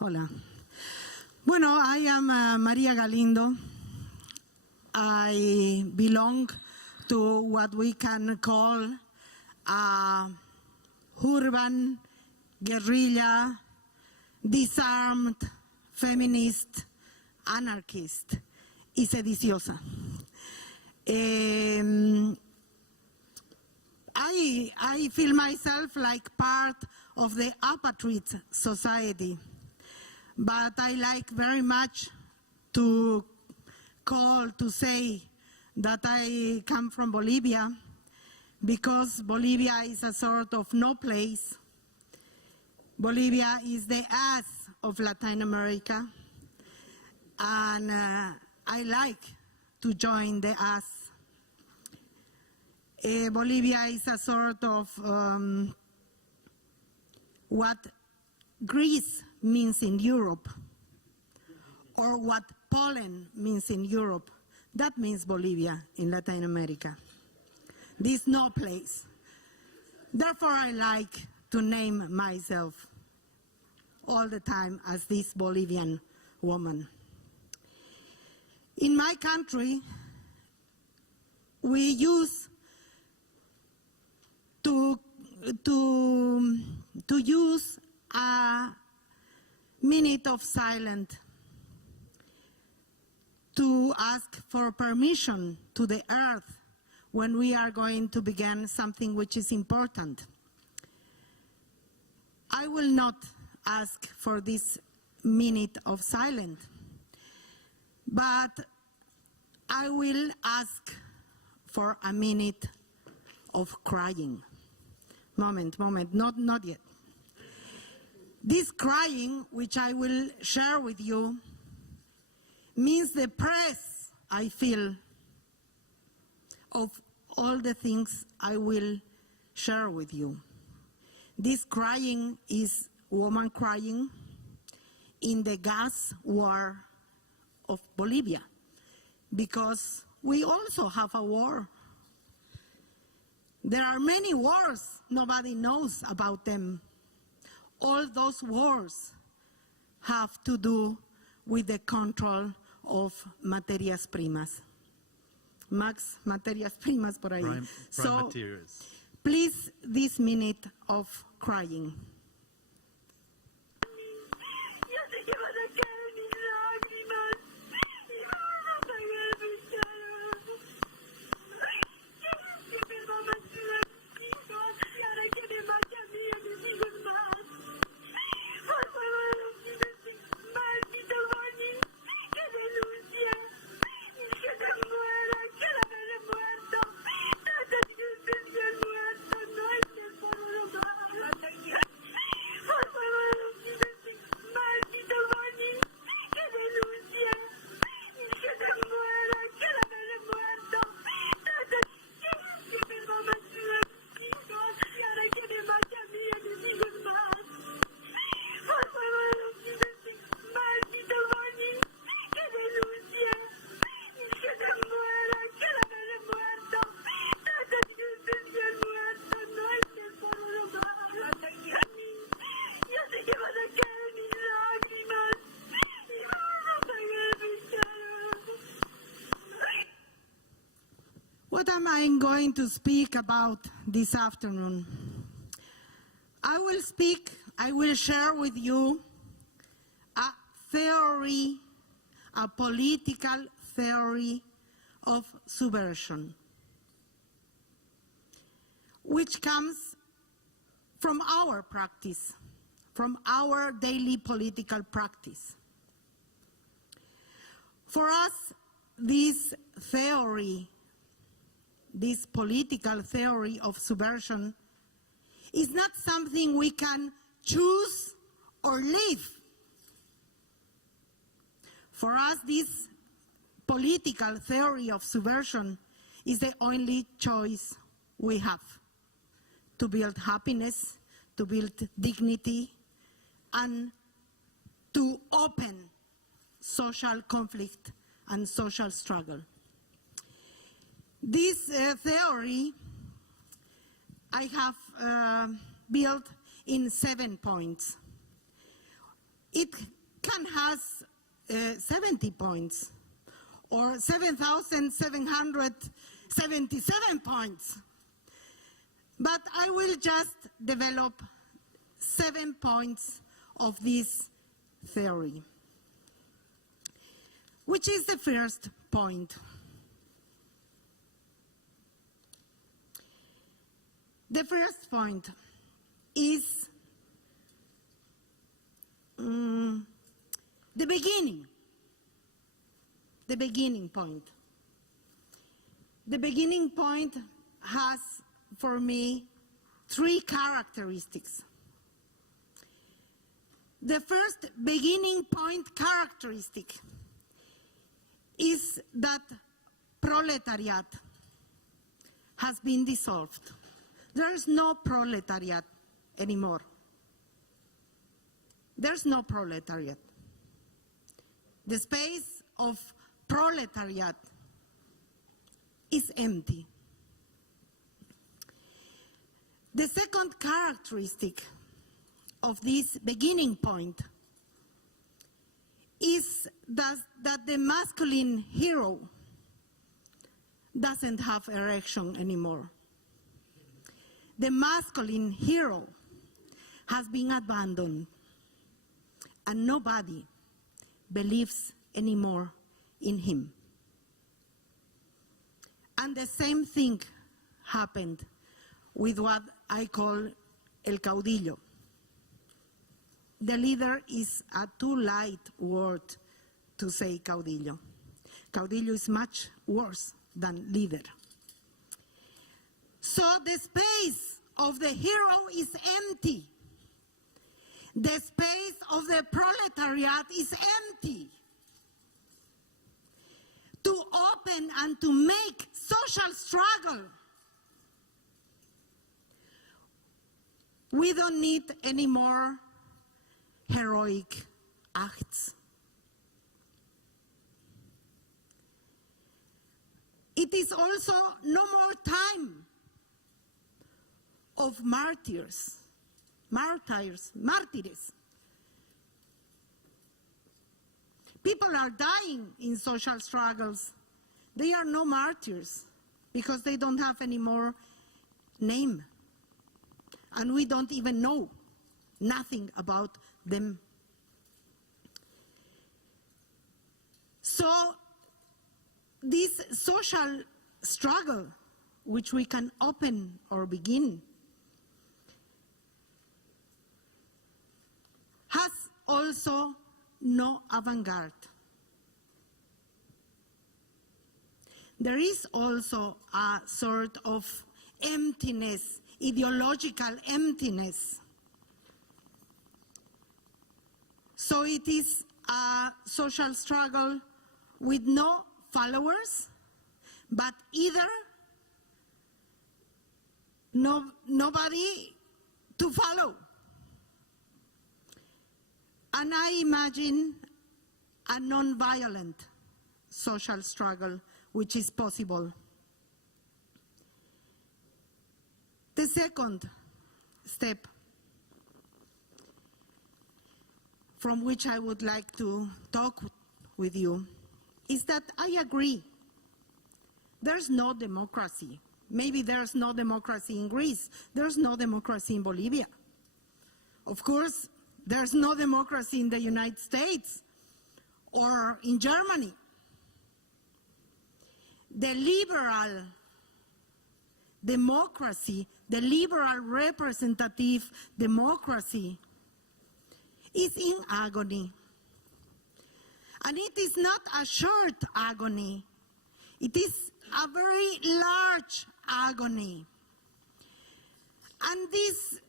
Hola. Bueno, I am María Galindo. I belong to what we can call a urban, guerrilla, disarmed, feminist, anarchist y sediciosa. I feel myself like part of the apatride society, but I like very much to say that I come from Bolivia, because Bolivia is a sort of no place. Bolivia is the ass of Latin America, and I like to join the ass. Bolivia is a sort of what Greece means in Europe, or what Poland means in Europe. That means Bolivia in Latin America. This no place. Therefore, I like to name myself all the time as this Bolivian woman. In my country, we use to use a minute of silence to ask for permission to the earth when we are going to begin something which is important. I will not ask for this minute of silence, but I will ask for a minute of crying. Moment, not yet. This crying, which I will share with you, means the press I feel of all the things I will share with you. This crying is woman crying in the gas war of Bolivia, because we also have a war. There are many wars, nobody knows about them. All those wars have to do with the control of materias primas. Max, materias primas por ahí. Prime materials. Please, this minute of crying. What am I going to speak about this afternoon? I will share with you a theory, a political theory of subversion, which comes from our practice, from our daily political practice. For us, this theory, this political theory of subversion, is not something we can choose or live. For us, this political theory of subversion is the only choice we have to build happiness, to build dignity, and to open social conflict and social struggle. This theory I have built in 7 points. it can have 70 points or 7,777 points. But I will just develop 7 points of this theory. Which is the first point? The first point is the beginning point. The beginning point has, for me, 3 characteristics. The first beginning point characteristic is that proletariat has been dissolved. There is no proletariat anymore. There's no proletariat. The space of proletariat is empty. The second characteristic of this beginning point is that the masculine hero doesn't have erection anymore. The masculine hero has been abandoned, and nobody believes anymore in him. And the same thing happened with what I call el caudillo. The leader is a too light word to say caudillo. Caudillo is much worse than leader. So the space of the hero is empty. The space of the proletariat is empty. To open and to make social struggle, we don't need any more heroic acts. It is also no more time of martyrs. People are dying in social struggles. They are no martyrs because they don't have any more name. And we don't even know nothing about them. So this social struggle, which we can open or begin, has also no avant-garde. There is also a sort of emptiness, ideological emptiness. So it is a social struggle with no followers, but either nobody to follow. And I imagine a non-violent social struggle which is possible. The second step from which I would like to talk with you is that I agree. There's no democracy. Maybe there's no democracy in Greece. There's no democracy in Bolivia. Of course, there's no democracy in the United States or in Germany. The liberal democracy, the liberal representative democracy is in agony. And it is not a short agony. It is a very large agony. And this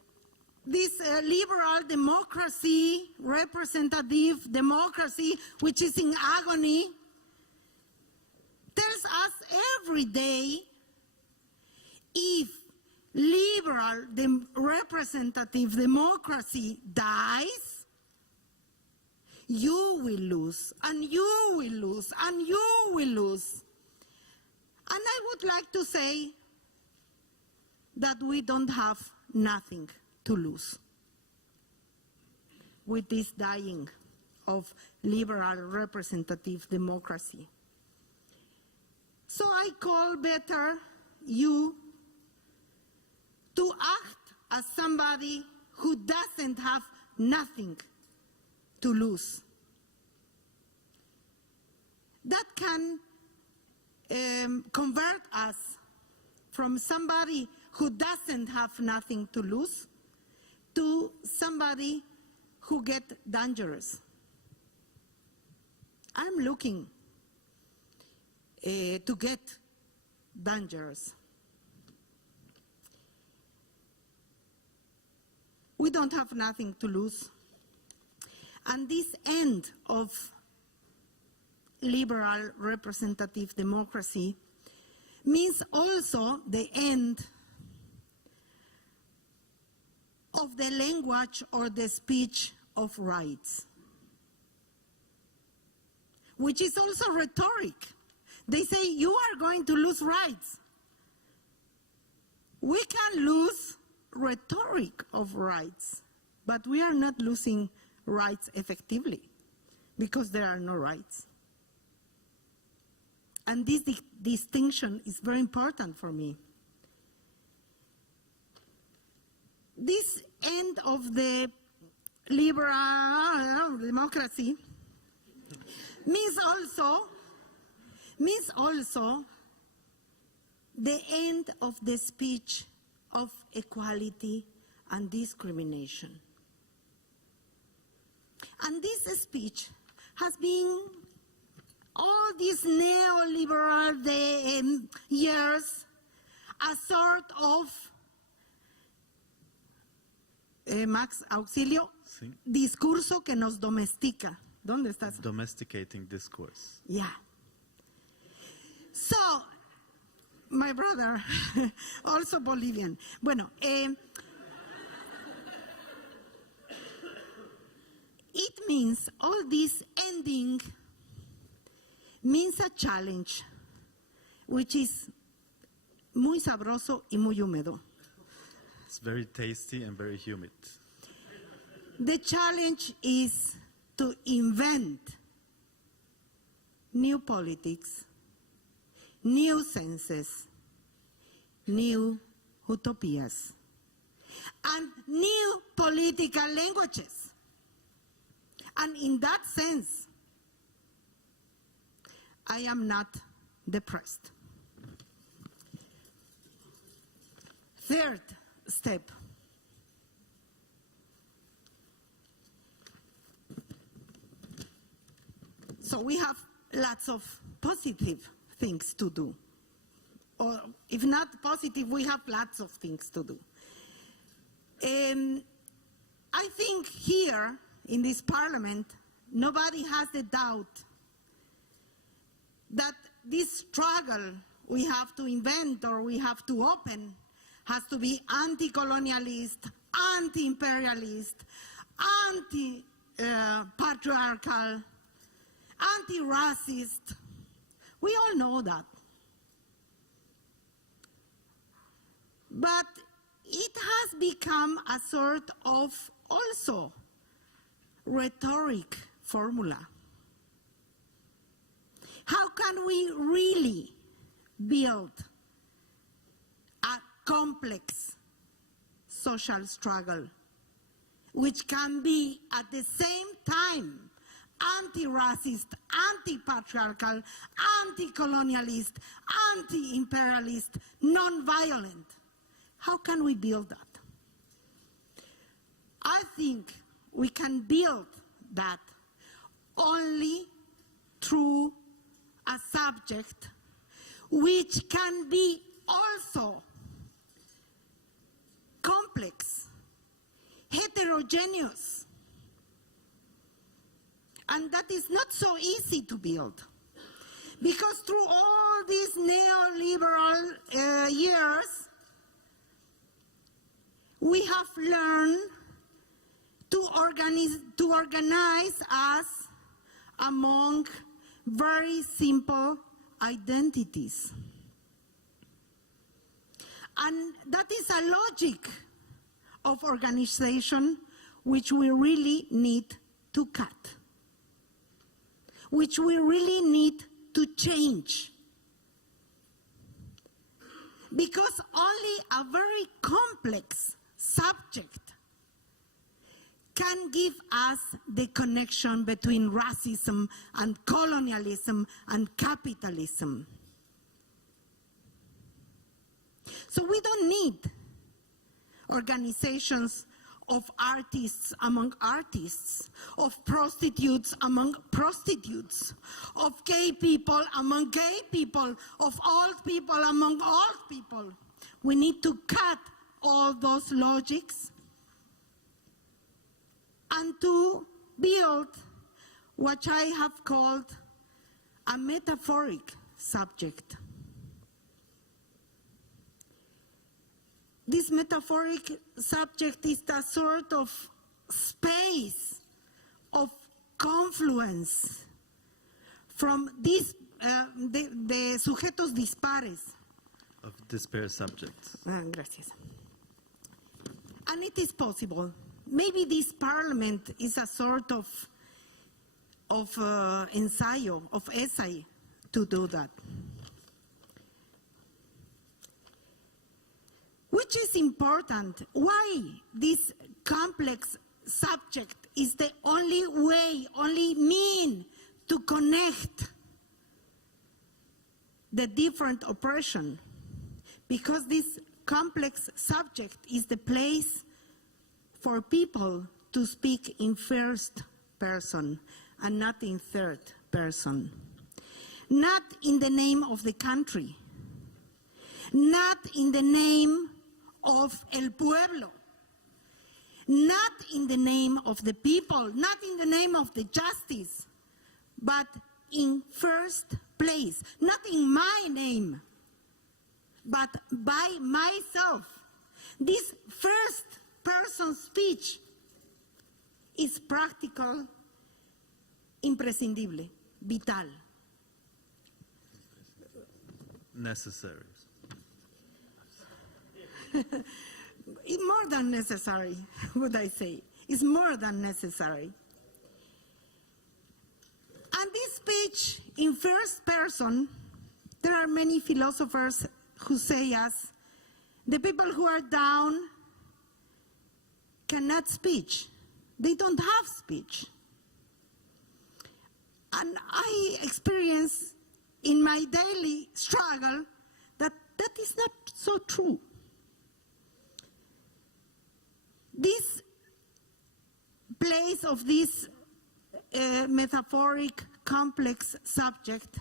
liberal democracy, representative democracy, which is in agony, tells us every day if liberal representative democracy dies, you will lose, and you will lose, and you will lose. And I would like to say that we don't have nothing to lose with this dying of liberal representative democracy. So I call better you to act as somebody who doesn't have nothing to lose. That can convert us from somebody who doesn't have nothing to lose to somebody who gets dangerous. I'm looking to get dangerous. We don't have nothing to lose. And this end of liberal representative democracy means also the end of the language or the speech of rights, which is also rhetoric. They say, you are going to lose rights. We can lose rhetoric of rights, but we are not losing rights effectively because there are no rights. And this distinction is very important for me. This end of the liberal democracy means also the end of the speech of equality and discrimination. And this speech has been all these neoliberal years a sort of, Max, auxilio, sí. Discurso que nos domestica. ¿Dónde estás? Domesticating discourse. Yeah. So, my brother, also Bolivian. Bueno, it means all this ending means a challenge, which is muy sabroso y muy húmedo. It's very tasty and very humid. The challenge is to invent new politics, new senses, new utopias, and new political languages. And in that sense, I am not depressed. Third step. So we have lots of positive things to do. Or if not positive, we have lots of things to do. I think here in this parliament, nobody has the doubt that this struggle we have to invent or we have to open has to be anti-colonialist, anti-imperialist, anti-patriarchal, anti-racist. We all know that. But it has become a sort of also rhetoric formula. How can we really build a complex social struggle which can be at the same time anti-racist, anti-patriarchal, anti-colonialist, anti-imperialist, non-violent? How can we build that? I think we can build that only through a subject which can be also complex, heterogeneous, and that is not so easy to build. Because through all these neoliberal years, we have learned to organize us among very simple identities. And that is a logic of organization which we really need to cut. which we really need to change. Because only a very complex subject can give us the connection between racism and colonialism and capitalism. So we don't need organizations of artists among artists, of prostitutes among prostitutes, of gay people among gay people, of old people among old people. We need to cut all those logics and to build what I have called a metaphoric subject. This metaphoric subject is a sort of space of confluence from these, the sujetos dispares. Of disparate subjects. Gracias. And it is possible. Maybe this parliament is a sort of ensayo, of essay to do that. Which is important. Why this complex subject is the only way, only mean to connect the different oppression. Because this complex subject is the place for people to speak in first person and not in third person. Not in the name of the country, not in the name of el pueblo, not in the name of the people, not in the name of the justice, but in first place, not in my name, but by myself. This first person speech is practical, imprescindible, vital. Necessary. It's more than necessary, would I say. It's more than necessary. And this speech in first person, there are many philosophers who say us, the people who are down cannot speak. They don't have speech. And I experience in my daily struggle that that is not so true. This place of this metaphoric, complex subject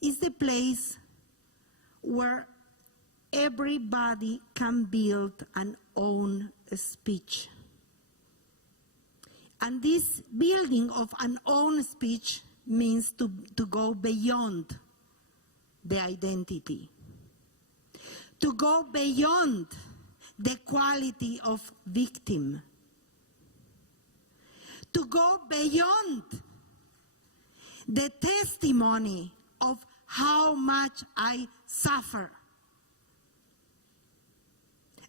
is the place where everybody can build an own speech. And this building of an own speech means to go beyond the identity, to go beyond the quality of victim, to go beyond the testimony of how much I suffer.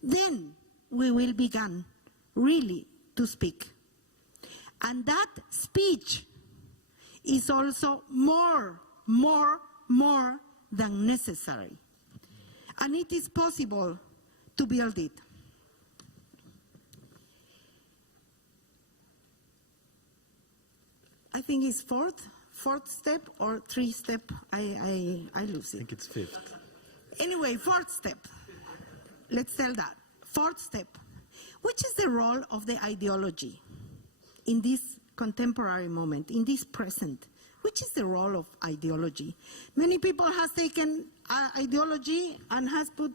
Then we will begin really to speak. And that speech is also more than necessary. And it is possible to build it. I think it's fourth step or three step. I lose it. I think it's fifth. Anyway, fourth step. Let's tell that. Fourth step. Which is the role of the ideology in this contemporary moment, in this present? Which is the role of ideology? Many people have taken ideology and has put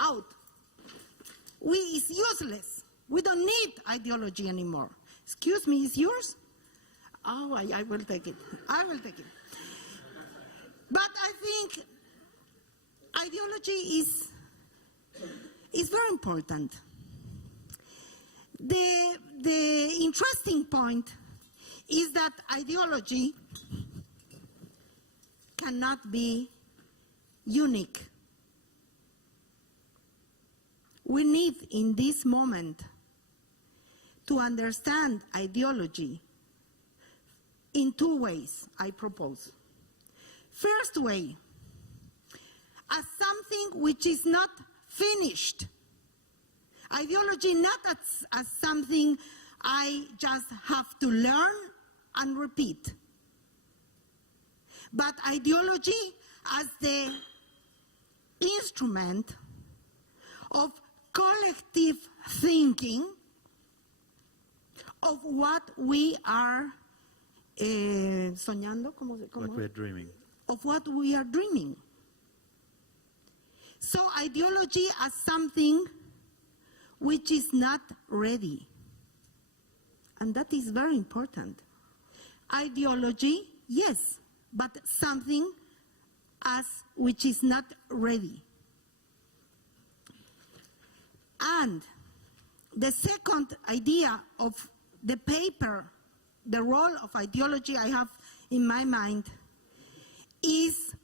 out. It's useless. We don't need ideology anymore. Excuse me, is yours? Oh, I will take it. I will take it. But I think ideology is very important. The interesting point is that ideology cannot be unique. We need in this moment to understand ideology in two ways, I propose. First way, as something which is not finished. Ideology not as something I just have to learn and repeat, but ideology as the instrument of collective thinking of what we are soñando, What we're dreaming. of what we are dreaming. So ideology as something which is not ready. And that is very important. Ideology, yes, but something as which is not ready. And the second idea of the paper, the role of ideology I have in my mind is,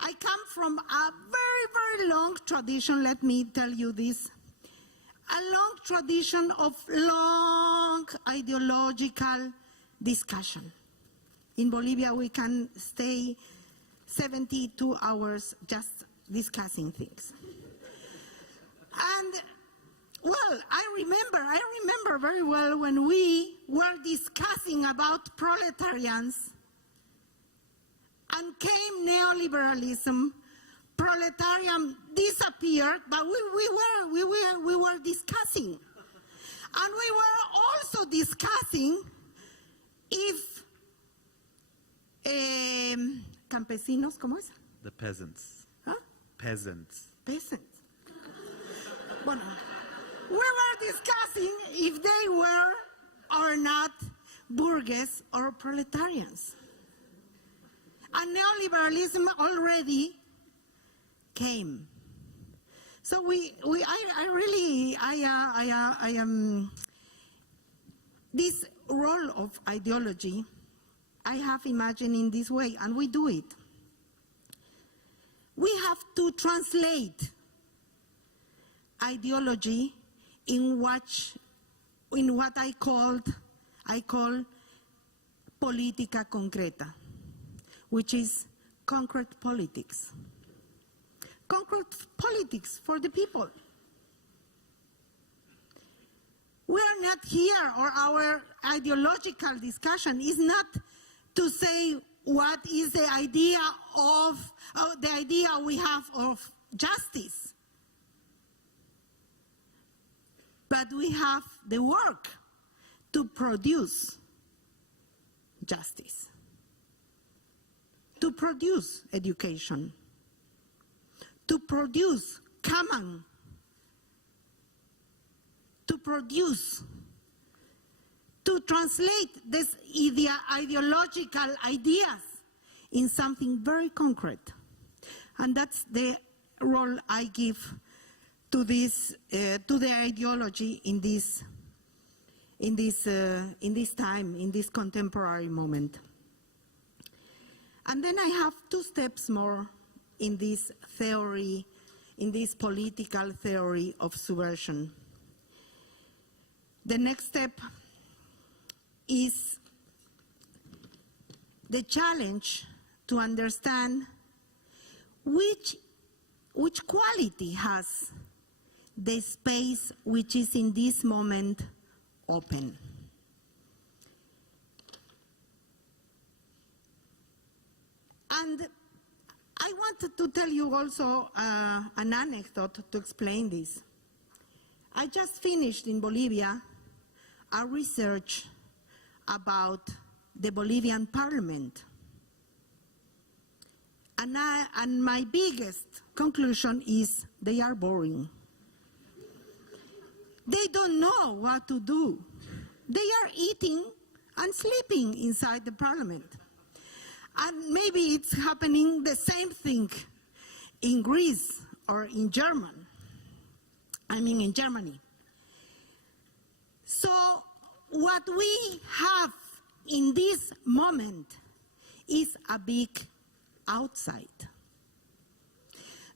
I come from a very, very long tradition, let me tell you this, a long tradition of long ideological discussion. In Bolivia, we can stay 72 hours just discussing things. And, well, I remember very well when we were discussing about proletarians and came neoliberalism, proletarian disappeared, but we were discussing. And we were also discussing if campesinos, ¿cómo es? The peasants. Huh? Peasants. Peasants. Bueno, we were discussing if they were or not bourgeois or proletarians. And neoliberalism already came. So this role of ideology, I have imagined in this way, and we do it. We have to translate ideology in what I call política concreta, which is concrete politics. Concrete politics for the people. We are not here, or our ideological discussion is not to say what is the idea we have of justice. But we have the work to produce justice, to produce education, to produce common, to translate these ideological ideas in something very concrete. And that's the role I give to this, to the ideology in this time, in this contemporary moment. And then I have two steps more in this theory, in this political theory of subversion. The next step is the challenge to understand which quality has the space which is in this moment open. And I wanted to tell you also an anecdote to explain this. I just finished in Bolivia a research about the Bolivian parliament. And my biggest conclusion is they are boring. They don't know what to do. They are eating and sleeping inside the parliament. And maybe it's happening the same thing in Greece or in Germany. So what we have in this moment is a big outside.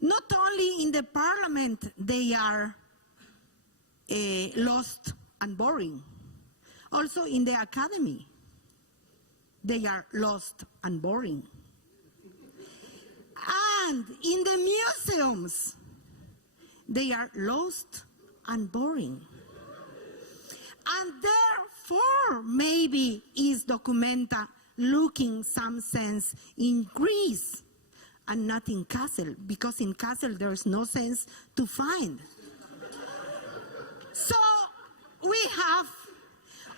Not only in the parliament they are lost and boring, also in the academy. they are lost and boring. And in the museums, they are lost and boring. And therefore, maybe is Documenta looking some sense in Greece and not in Kassel, because in Kassel there is no sense to find. So we have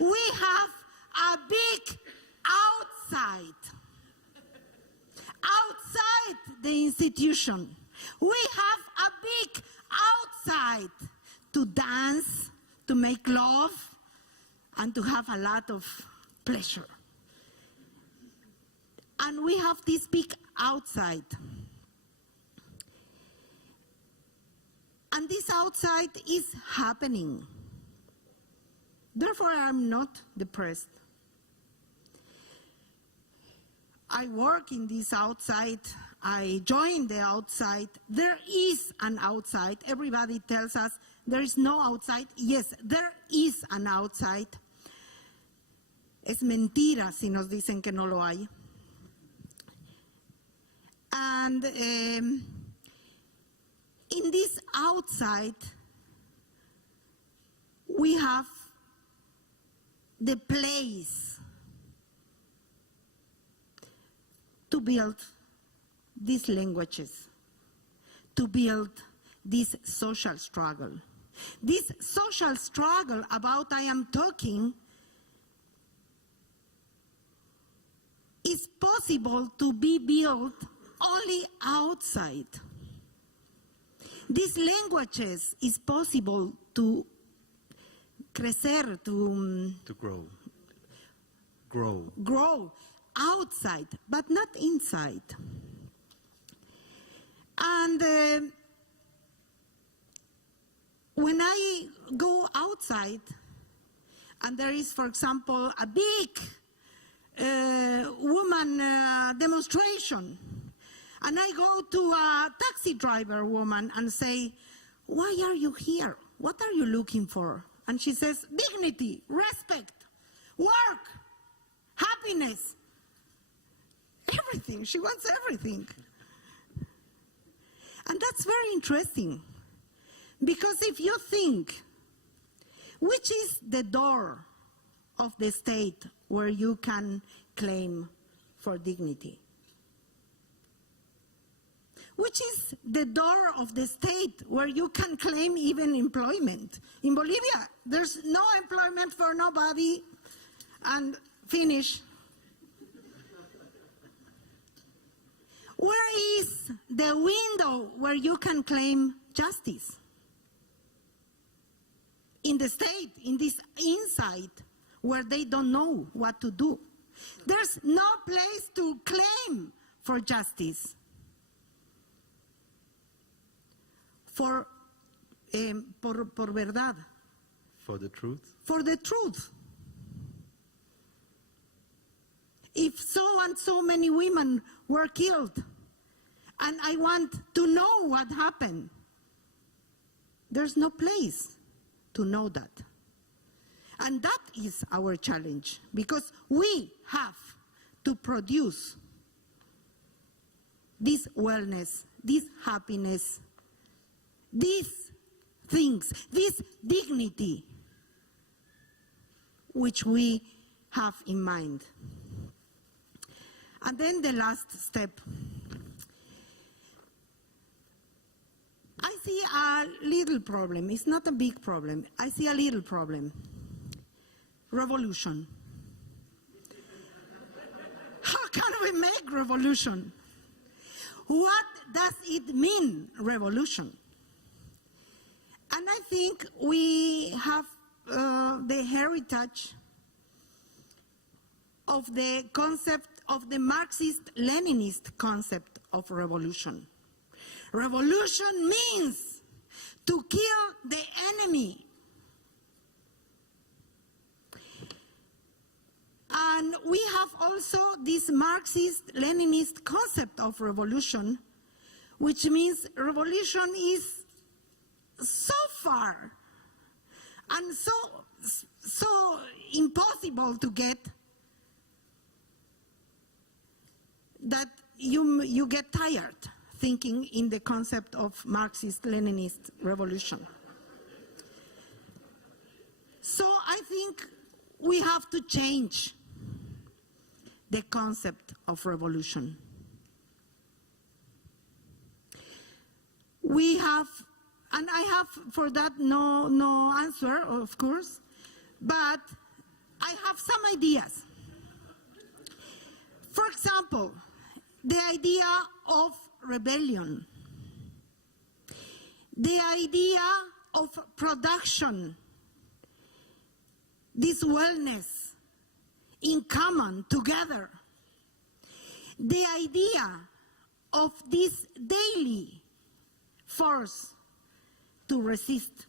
a big outside the institution. We have a big outside to dance, to make love, and to have a lot of pleasure. And we have this big outside. And this outside is happening. Therefore, I'm not depressed. I work in this outside. I join the outside. There is an outside. Everybody tells us there is no outside. Yes, there is an outside. Es mentira si nos dicen que no lo hay. And in this outside, we have the place to build these languages, to build this social struggle. This social struggle about I am talking is possible to be built only outside. These languages is possible to crecer, to grow outside, but not inside. And when I go outside, and there is, for example, a big woman demonstration, and I go to a taxi driver woman and say, why are you here? What are you looking for? And she says, dignity, respect, work, happiness, everything. She wants everything. And that's very interesting, because if you think, which is the door of the state where you can claim for dignity? Which is the door of the state where you can claim even employment? In Bolivia, there's no employment for nobody, and finish. Where is the window where you can claim justice? In the state, in this inside, where they don't know what to do. There's no place to claim for justice. Por verdad. For the truth? For the truth. If so and so many women were killed, and I want to know what happened, there's no place to know that. And that is our challenge, because we have to produce this wellness, this happiness, these things, this dignity, which we have in mind. And then the last step. I see a little problem. It's not a big problem. I see a little problem. Revolution. How can we make revolution? What does it mean, revolution? And I think we have the heritage of the concept of the Marxist-Leninist concept of revolution. Revolution means to kill the enemy. And we have also this Marxist-Leninist concept of revolution, which means revolution is so far and so impossible to get that you get tired thinking in the concept of Marxist-Leninist revolution. So I think we have to change the concept of revolution. We have, and I have for that no answer, of course, but I have some ideas. For example, the idea of rebellion, the idea of production, this wellness in common, together, the idea of this daily force to resist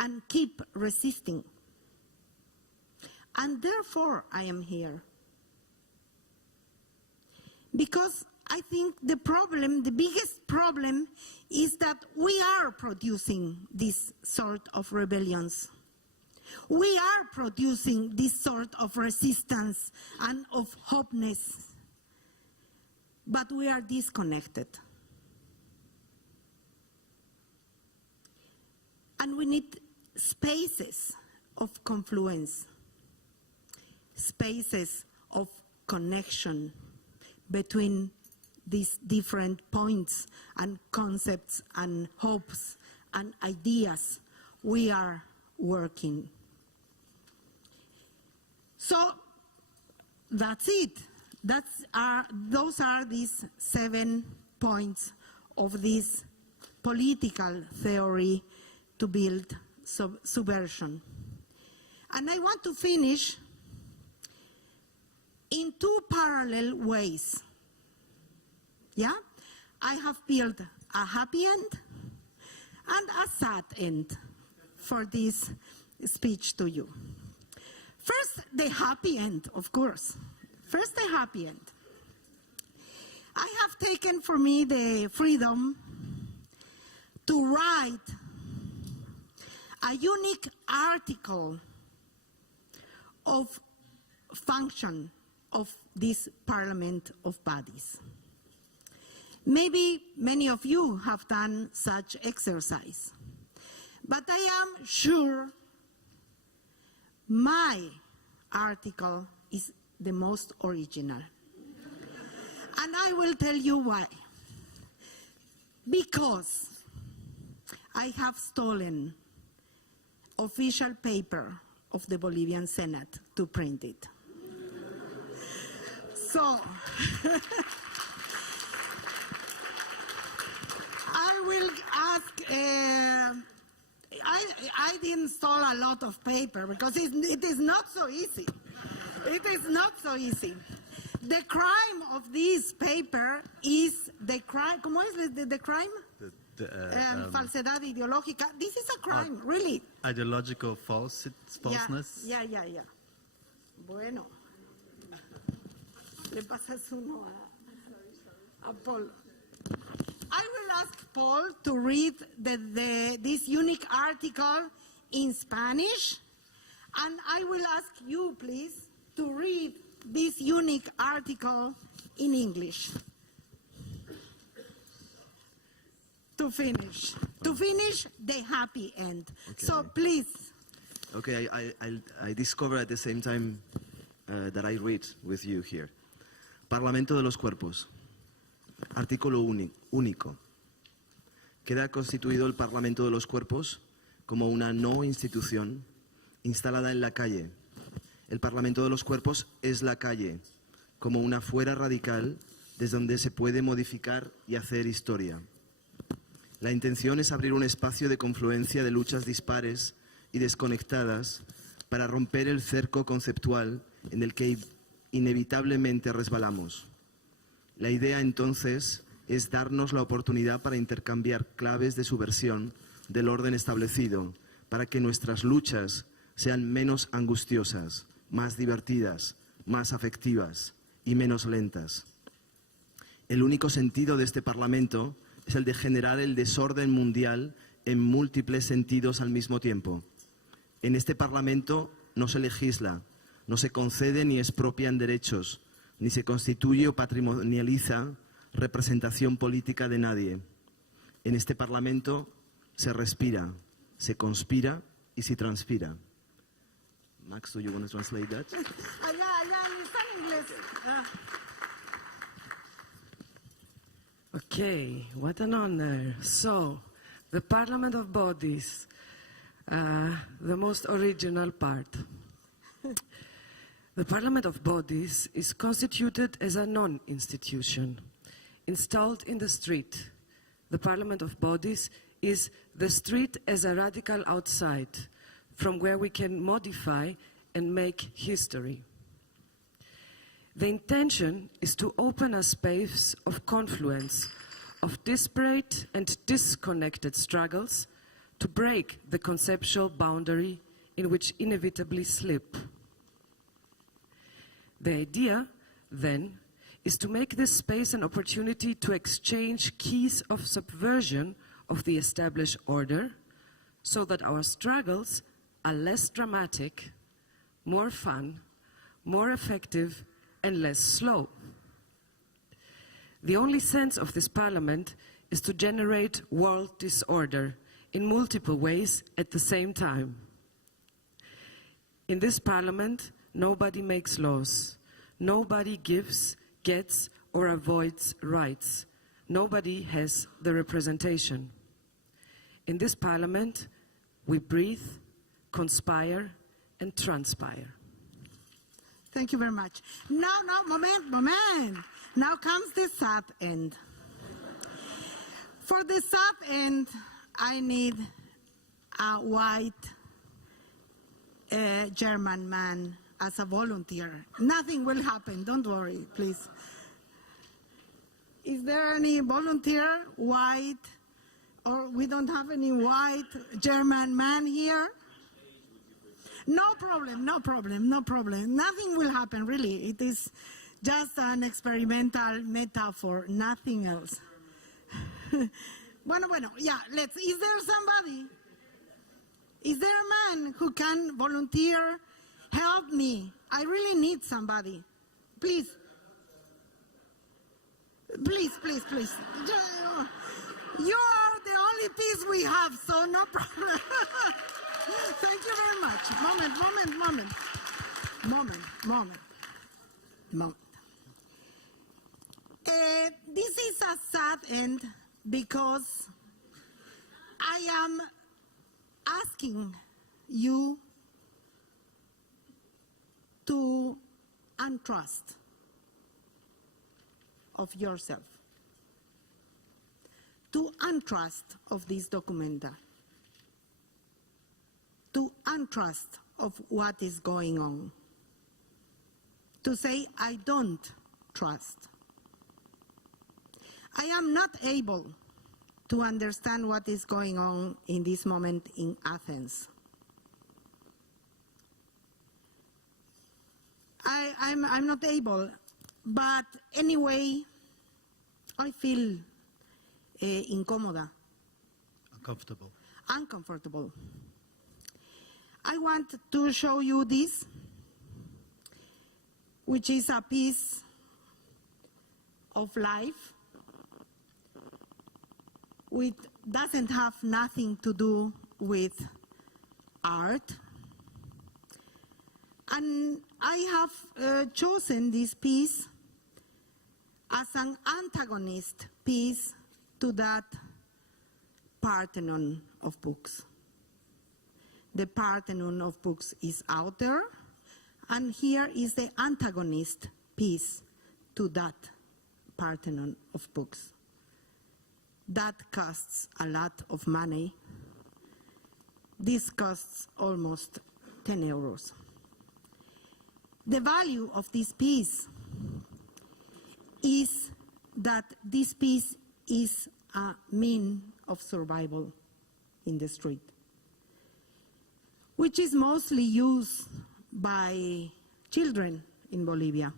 and keep resisting. And therefore I am here. Because I think the problem, the biggest problem, is that we are producing this sort of rebellions. We are producing this sort of resistance and of hopelessness, but we are disconnected. And we need spaces of confluence, spaces of connection between these different points and concepts and hopes and ideas we are working. So that's it. Those are these 7 points of this political theory to build subversion. And I want to finish in 2 parallel ways. Yeah? I have built a happy end and a sad end for this speech to you. First, the happy end, of course. First, the happy end. I have taken for me the freedom to write a unique article of function of this Parliament of Bodies. Maybe many of you have done such exercise, but I am sure my article is the most original. And I will tell you why. Because I have stolen official paper of the Bolivian Senate to print it. So, I will ask, I didn't steal a lot of paper because it is not so easy. It is not so easy. The crime of this paper is the crime, ¿cómo es the crime? Falsedad ideológica. This is a crime, really. Ideological falseness? Yeah. Bueno. Le pasas uno a Paul. I will ask Paul to read this unique article in Spanish, and I will ask you, please, to read this unique article in English. To finish the happy end. Okay. So please. Okay, I discover at the same time that I read with you here. Parlamento de los Cuerpos. Artículo único. Queda constituido el Parlamento de los Cuerpos como una no institución instalada en la calle. El Parlamento de los Cuerpos es la calle, como una fuera radical desde donde se puede modificar y hacer historia. La intención es abrir un espacio de confluencia de luchas dispares y desconectadas para romper el cerco conceptual en el que inevitablemente resbalamos. La idea entonces es darnos la oportunidad para intercambiar claves de subversión del orden establecido, para que nuestras luchas sean menos angustiosas, más divertidas, más afectivas y menos lentas. El único sentido de este Parlamento es el de generar el desorden mundial en múltiples sentidos al mismo tiempo. En este Parlamento no se legisla, no se concede ni expropian derechos, ni se constituye o patrimonializa representación política de nadie. En este Parlamento se respira, se conspira y se transpira. Max, do you want to translate that? Está en inglés. Okay, what an honor. So, the Parliament of Bodies, the most original part. The Parliament of Bodies is constituted as a non-institution, installed in the street. The Parliament of Bodies is the street as a radical outside, from where we can modify and make history. The intention is to open a space of confluence, of disparate and disconnected struggles, to break the conceptual boundary in which inevitably slip. The idea, then, is to make this space an opportunity to exchange keys of subversion of the established order, so that our struggles are less dramatic, more fun, more effective, and less slow. The only sense of this Parliament is to generate world disorder in multiple ways at the same time. In this Parliament, nobody makes laws. Nobody gives, gets, or avoids rights. Nobody has the representation. In this Parliament, we breathe, conspire, and transpire. Thank you very much. Now, moment. Now comes the sad end. For the sad end, I need a white German man as a volunteer. Nothing will happen, don't worry, please. Is there any volunteer, white, or we don't have any white German man here? No problem. Nothing will happen, really. It is just an experimental metaphor, nothing else. Bueno, yeah, is there somebody? Is there a man who can volunteer? Help me. I really need somebody. Please. You are the only piece we have, so no problem. Thank you very much. Moment. This is a sad end because I am asking you to untrust of yourself, to untrust of this documenta, to untrust of what is going on, to say, I don't trust. I am not able to understand what is going on in this moment in Athens. I'm not able, but anyway, I feel incómoda. Uncomfortable. I want to show you this, which is a piece of life, which doesn't have nothing to do with art. And I have chosen this piece as an antagonist piece to that Parthenon of books. The Parthenon of books is out there, and here is the antagonist piece to that Parthenon of books. That costs a lot of money. This costs almost 10 euros. The value of this piece is that this piece is a mean of survival in the street, which is mostly used by children in Bolivia.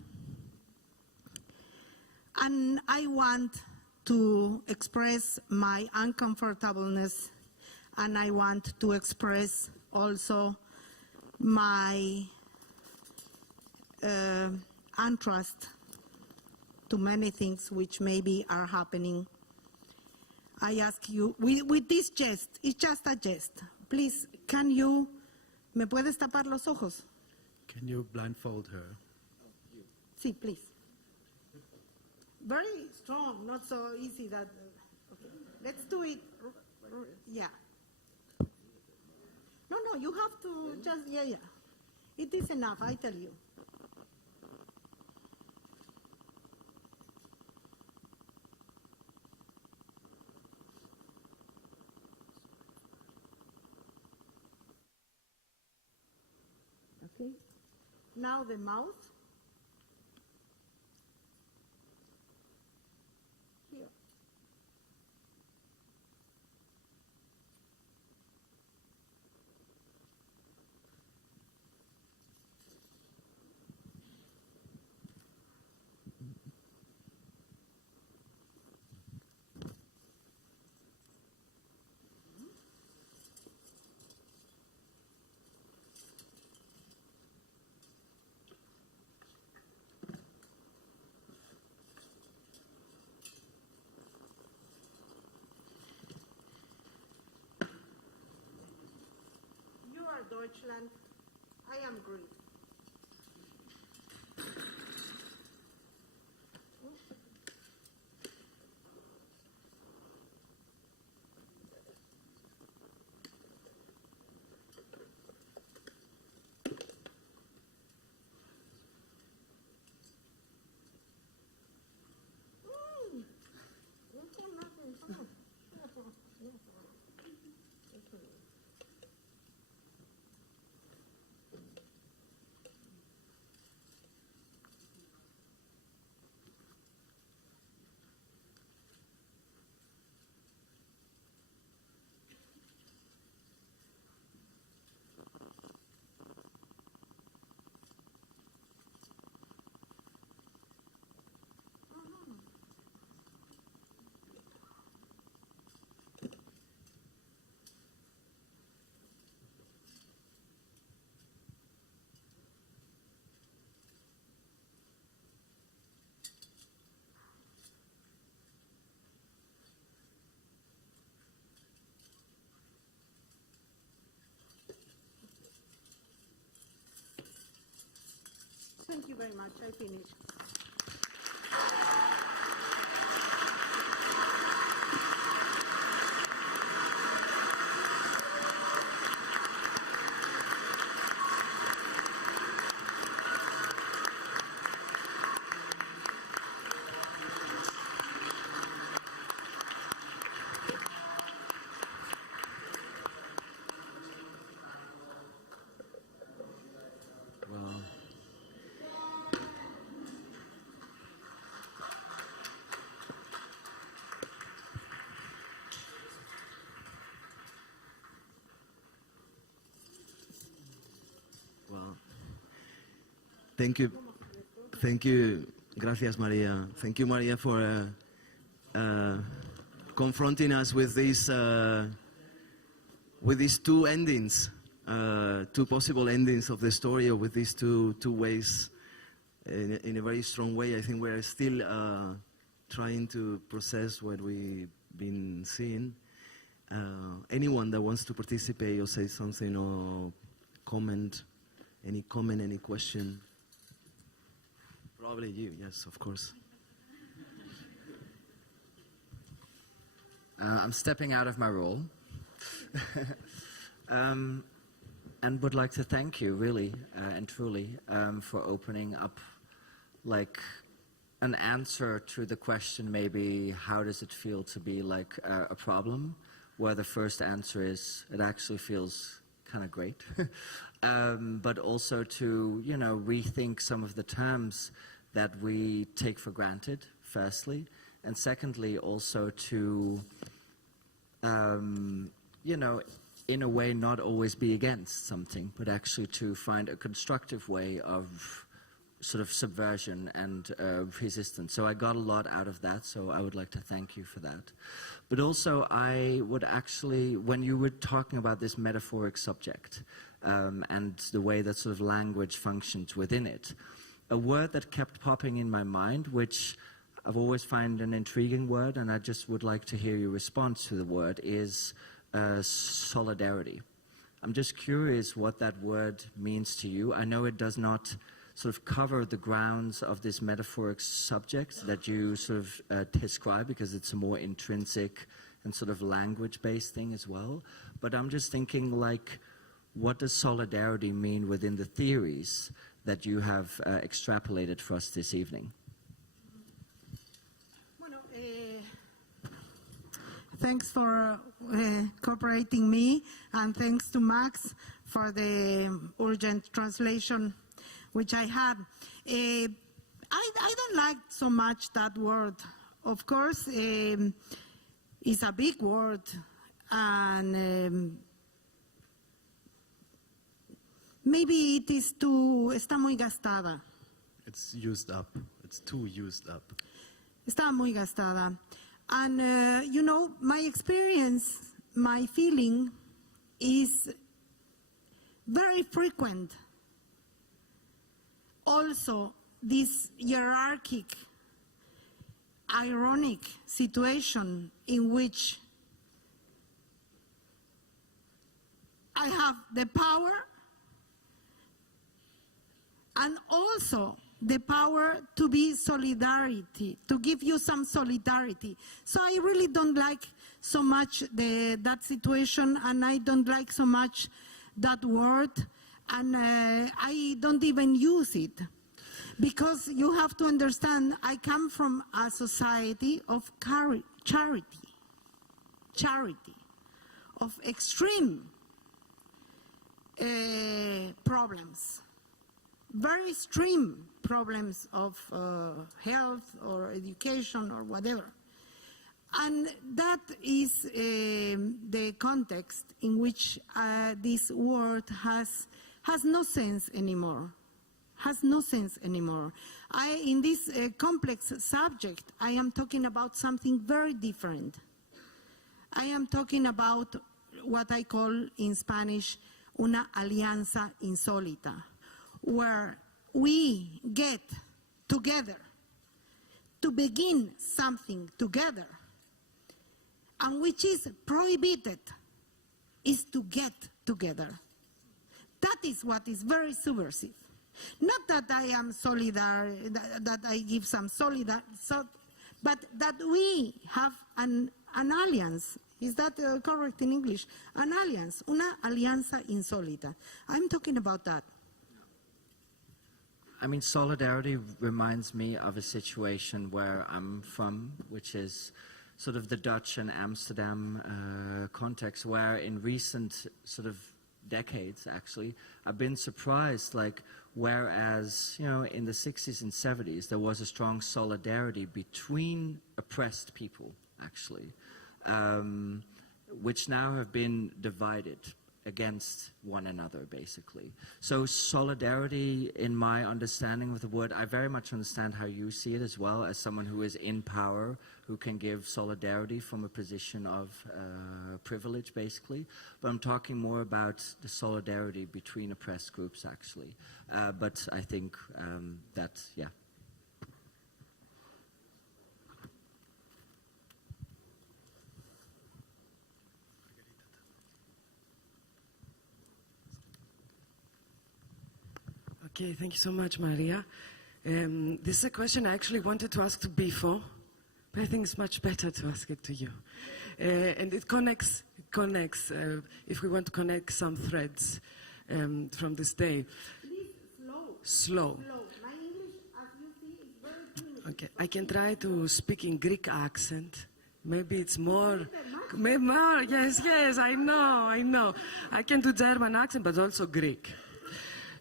And I want to express my uncomfortableness, and I want to express also my untrust to many things which maybe are happening. I ask you, with this jest, it's just a jest. Please, ¿me puedes tapar los ojos? Can you blindfold her? Sí, please. Very strong, not so easy that, okay. Let's do it, yeah. No, you have to just, yeah. It is enough, I tell you. Okay. Now the mouth. Here. You are Deutschland, I am Greece. Thank you very much. I finished. Well, thank you, gracias Maria. Thank you, Maria, for confronting us with these two endings, two possible endings of the story, or with these two ways, in a very strong way. I think we are still trying to process what we've been seeing. Anyone that wants to participate or say something or comment, any question? Probably you, yes, of course. I'm stepping out of my role and would like to thank you really and truly for opening up like an answer to the question, maybe how does it feel to be like a problem, where the first answer is it actually feels kind of great. But also to, you know, rethink some of the terms that we take for granted, firstly, and secondly, also to, you know, in a way not always be against something, but actually to find a constructive way of sort of subversion and resistance. So I got a lot out of that, so I would like to thank you for that. But also I would actually, when you were talking about this metaphoric subject and the way that sort of language functions within it, a word that kept popping in my mind, which I've always found an intriguing word, and I just would like to hear your response to the word, is solidarity. I'm just curious what that word means to you. I know it does not sort of cover the grounds of this metaphoric subject that you sort of describe, because it's a more intrinsic and sort of language-based thing as well. But I'm just thinking, like, what does solidarity mean within the theories that you have extrapolated for us this evening? Bueno, thanks for cooperating me, and thanks to Max for the urgent translation which I had. I don't like so much that word. Of course, it's a big word, and maybe it is too, está muy gastada. It's used up. It's too used up. Está muy gastada. And, you know, my experience, my feeling is very frequent. Also, this hierarchic, ironic situation in which I have the power and also the power to be solidarity, to give you some solidarity. So I really don't like so much that situation, and I don't like so much that word, and I don't even use it. Because you have to understand, I come from a society of charity, of extreme problems, very extreme problems of health or education or whatever. And that is the context in which this word has no sense anymore. Has no sense anymore. In this complex subject, I am talking about something very different. I am talking about what I call in Spanish una alianza insólita, where we get together to begin something together, and which is prohibited, is to get together. That is what is very subversive. Not that I am solidar, that I give some solidar, but that we have an alliance. Is that correct in English? An alliance, una alianza insólita. I'm talking about that. I mean, solidarity reminds me of a situation where I'm from, which is sort of the Dutch and Amsterdam context, where in recent sort of decades, actually, I've been surprised, like, whereas, you know, in the 60s and 70s, there was a strong solidarity between oppressed people, actually, which now have been divided against one another, basically. So solidarity, in my understanding of the word, I very much understand how you see it as well, as someone who is in power, who can give solidarity from a position of privilege, basically. But I'm talking more about the solidarity between oppressed groups, actually. But I think that, yeah. Okay, thank you so much, Maria. This is a question I actually wanted to ask to Bifo, but I think it's much better to ask it to you. And it connects if we want to connect some threads from this day. Please, Slow. My English, as you see, is very primitive. Okay, I can try to speak in Greek accent. Maybe it's more, maybe more, yes, I know. I can do German accent, but also Greek.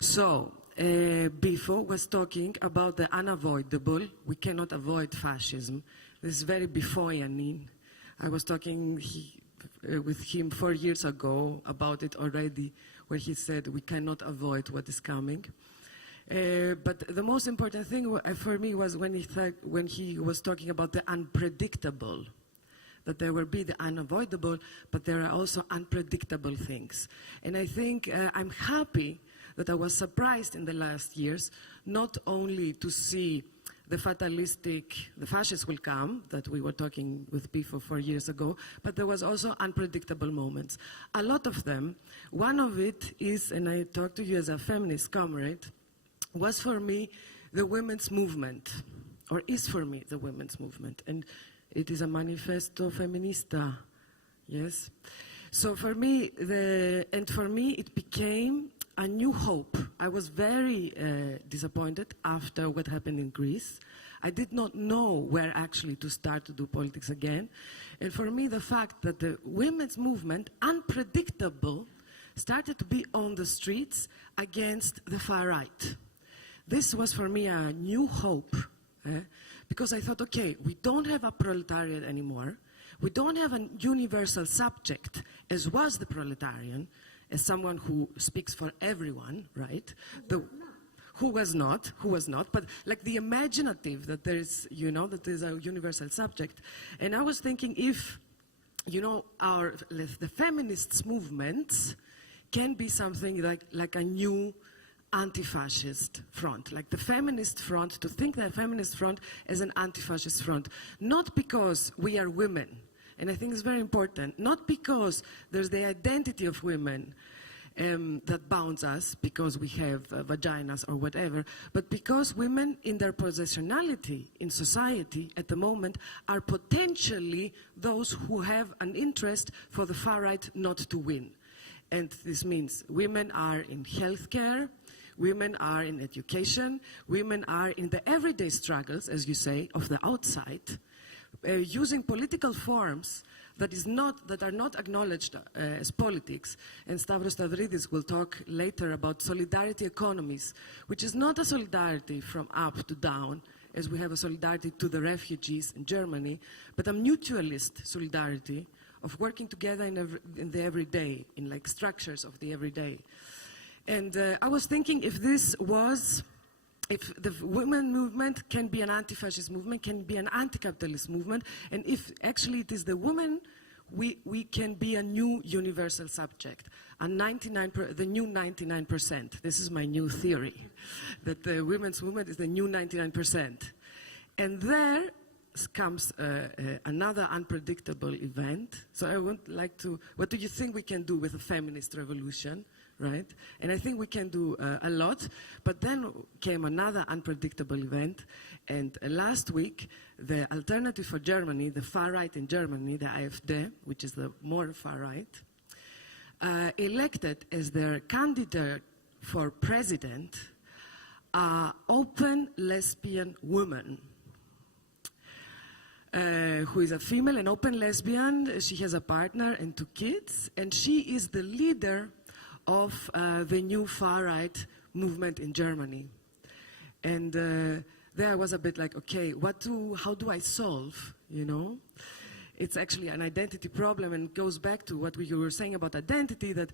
So, Bifo was talking about the unavoidable. We cannot avoid fascism. This is very Bifoian. I was talking with him 4 years ago about it already, where he said we cannot avoid what is coming. But the most important thing for me was when he was talking about the unpredictable, that there will be the unavoidable, but there are also unpredictable things. And I think I'm happy that I was surprised in the last years, not only to see the fatalistic, the fascists will come, that we were talking with people 4 years ago, but there was also unpredictable moments. A lot of them. One of it is, and I talk to you as a feminist comrade, was for me the women's movement, or is for me the women's movement. And it is a Manifiesto feminista, yes? So for me, it became a new hope. I was very disappointed after what happened in Greece. I did not know where actually to start to do politics again. And for me, the fact that the women's movement, unpredictable, started to be on the streets against the far right. This was for me a new hope, because I thought, okay, we don't have a proletariat anymore. We don't have a universal subject, as was the proletarian, as someone who speaks for everyone, right? Who was not, but like the imaginative that there is, that there's a universal subject. And I was thinking if, the feminist movements can be something like a new anti-fascist front, like the feminist front, to think the feminist front as an anti-fascist front, not because we are women, and I think it's very important, not because there's the identity of women that bounds us, because we have vaginas or whatever, but because women in their positionality in society at the moment are potentially those who have an interest for the far right not to win. And this means women are in healthcare, women are in education, women are in the everyday struggles, as you say, of the outside, using political forms that are not acknowledged as politics. And Stavros Stavridis will talk later about solidarity economies, which is not a solidarity from up to down, as we have a solidarity to the refugees in Germany, but a mutualist solidarity of working together in the everyday, in like structures of the everyday. And I was thinking if the women movement can be an anti-fascist movement, can be an anti-capitalist movement, and if actually it is the woman, we can be a new universal subject, the new 99%. This is my new theory, that the women's movement is the new 99%. And there comes another unpredictable event. So I would like to, what do you think we can do with a feminist revolution? Right? And I think we can do a lot, but then came another unpredictable event, and last week, the Alternative for Germany, the far right in Germany, the AfD, which is the more far right, elected as their candidate for president an open lesbian woman, who is a female, an open lesbian. She has a partner and 2 kids, and she is the leader of the new far-right movement in Germany. And there I was a bit like, okay, how do I solve, It's actually an identity problem, and goes back to what you were saying about identity, that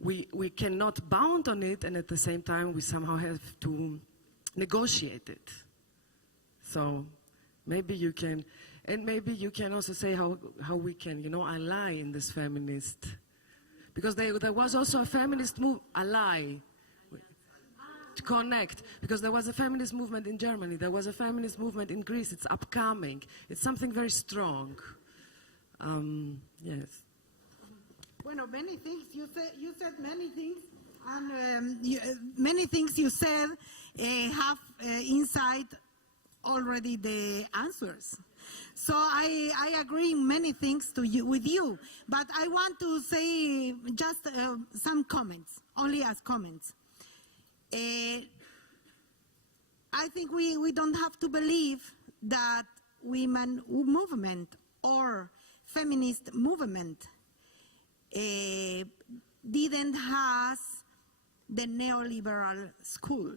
we cannot bound on it, and at the same time we somehow have to negotiate it. So maybe you can, and maybe you can also say how we can, ally in this feminist. Because there was also a feminist ally, to connect. Because there was a feminist movement in Germany, there was a feminist movement in Greece. It's upcoming. It's something very strong. Yes. Bueno, many things you said many things, and many things you said have inside already the answers. So I agree in many things with you, but I want to say just some comments, only as comments. I think we don't have to believe that women movement or feminist movement didn't have the neoliberal school.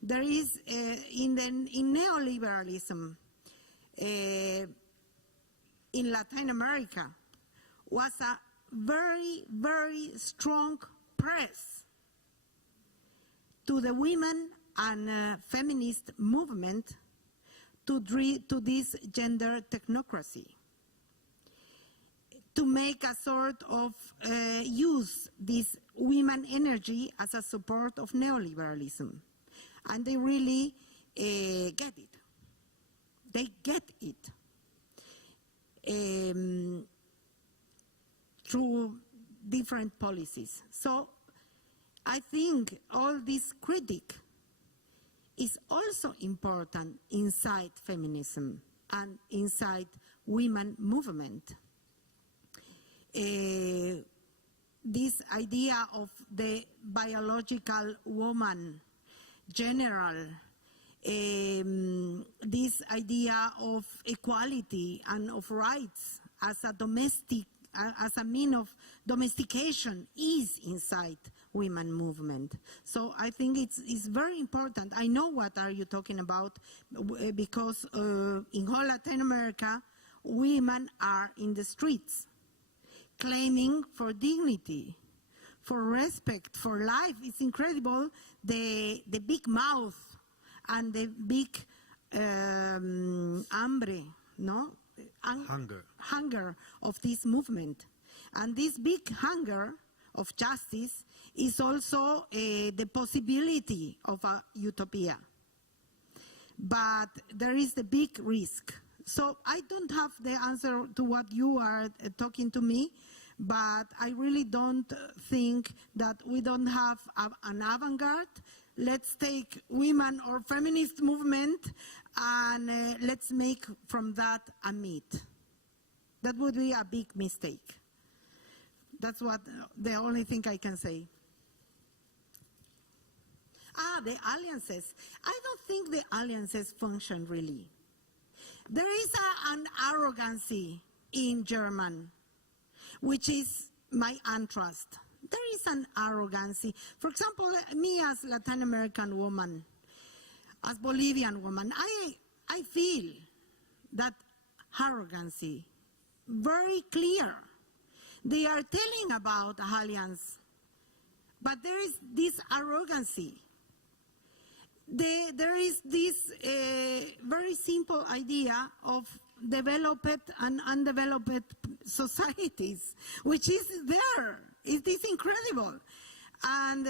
There is, in neoliberalism, in Latin America, was a very, very strong press to the women and feminist movement to this gender technocracy, to make a sort of use this women energy as a support of neoliberalism. And they really get it. They get it through different policies. So I think all this critique is also important inside feminism and inside women movement. This idea of the biological woman, general, this idea of equality and of rights as a mean of domestication is inside women movement. So I think it's very important. I know what are you talking about, because in whole Latin America, women are in the streets claiming for dignity, for respect, for life. It's incredible, the big mouth and the big hambre, no? Hunger of this movement. And this big hunger of justice is also the possibility of a utopia. But there is the big risk. So I don't have the answer to what you are talking to me, but I really don't think that we don't have an avant-garde. Let's take women or feminist movement and let's make from that a myth. That would be a big mistake. That's what the only thing I can say. The alliances. I don't think the alliances function really. There is an arrogancy in German, which is my untrust. There is an arrogancy. For example, me as Latin American woman, as Bolivian woman, I feel that arrogancy very clear. They are telling about alliance, but there is this arrogancy. There is this very simple idea of developed and undeveloped societies, which is there. It is incredible. And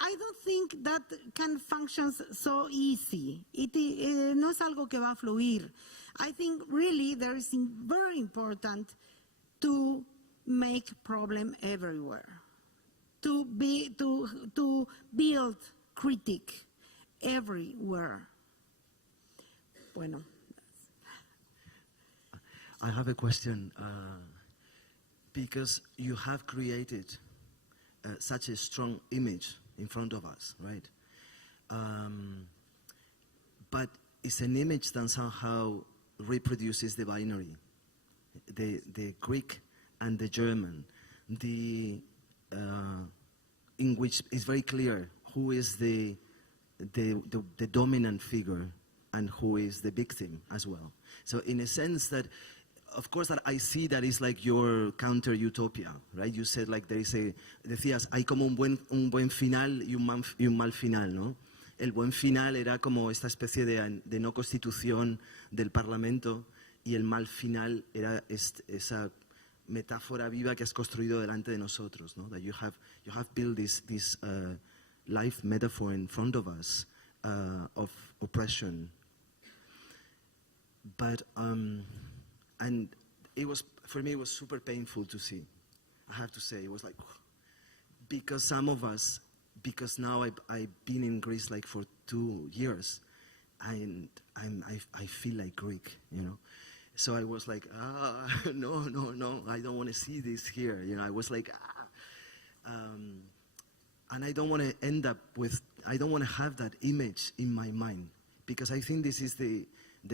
I don't think that can function so easy. No es algo que va a fluir. I think really there is very important to make problem everywhere, to build critique everywhere. Bueno. I have a question, because you have created such a strong image in front of us, right? But it's an image that somehow reproduces the binary, the Greek and the German, in which it's very clear who is the dominant figure and who is the victim as well. So in a sense that, of course, that I see that is like your counter-utopia, right? You said like there is decías, hay como un buen final y un mal final, ¿no? El buen final era como esta especie de no constitución del Parlamento, y el mal final era esa metáfora viva que has construido delante de nosotros, ¿no? That you have built this life metaphor in front of us of oppression. But and it was, for me, it was super painful to see. I have to say, it was like, because some of us, because now I've been in Greece like for 2 years, and I feel like Greek, you know. So I was like, no, I don't want to see this here. You know, I was like, and I don't want to end up with, I don't want to have that image in my mind, because I think this is the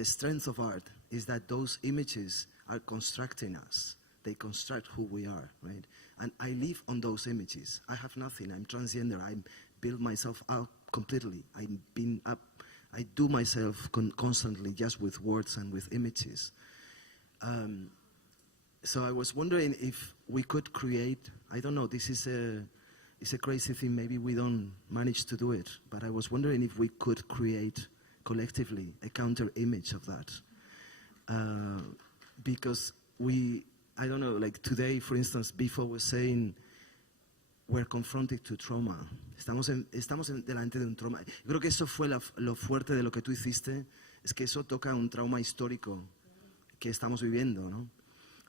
strength of art, is that those images are constructing us. They construct who we are, right? And I live on those images. I have nothing. I'm transgender. I build myself out completely. I do myself constantly just with words and with images. So I was wondering if we could create, I don't know, this is it's a crazy thing, maybe we don't manage to do it, but I was wondering if we could create collectively a counter image of that. Because I don't know, like today, for instance, Bifo was saying, we're confronted to trauma. Estamos delante de un trauma. Yo creo que eso fue lo fuerte de lo que tú hiciste, es que eso toca un trauma histórico que estamos viviendo, ¿no?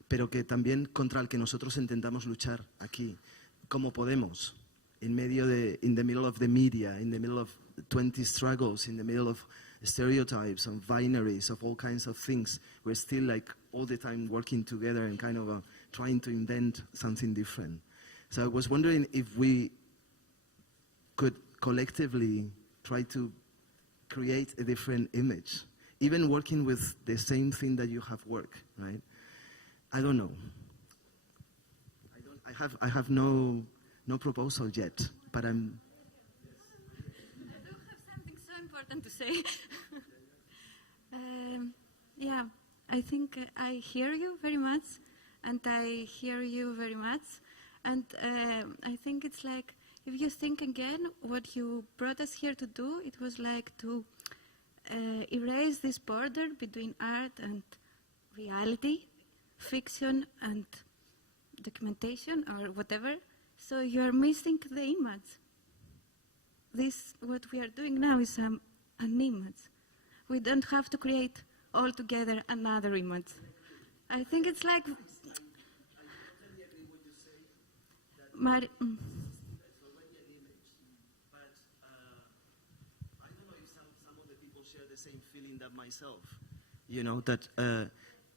Pero que también contra el que nosotros intentamos luchar aquí, como podemos, in the middle of the media, in the middle of 20 struggles, in the middle of stereotypes and binaries of all kinds of things. We're still like all the time working together and kind of trying to invent something different. So I was wondering if we could collectively try to create a different image, even working with the same thing that you have worked, right? I don't know. I have no proposal yet, but I'm. I do have something so important to say. Yeah, I think I hear you very much, and I hear you very much, and I think it's like, if you think again, what you brought us here to do, it was like to erase this border between art and reality, fiction and documentation or whatever. So you're missing the image. This, what we are doing now, is an image. We don't have to create altogether another image. I think it's like... Same feeling that myself, you know, that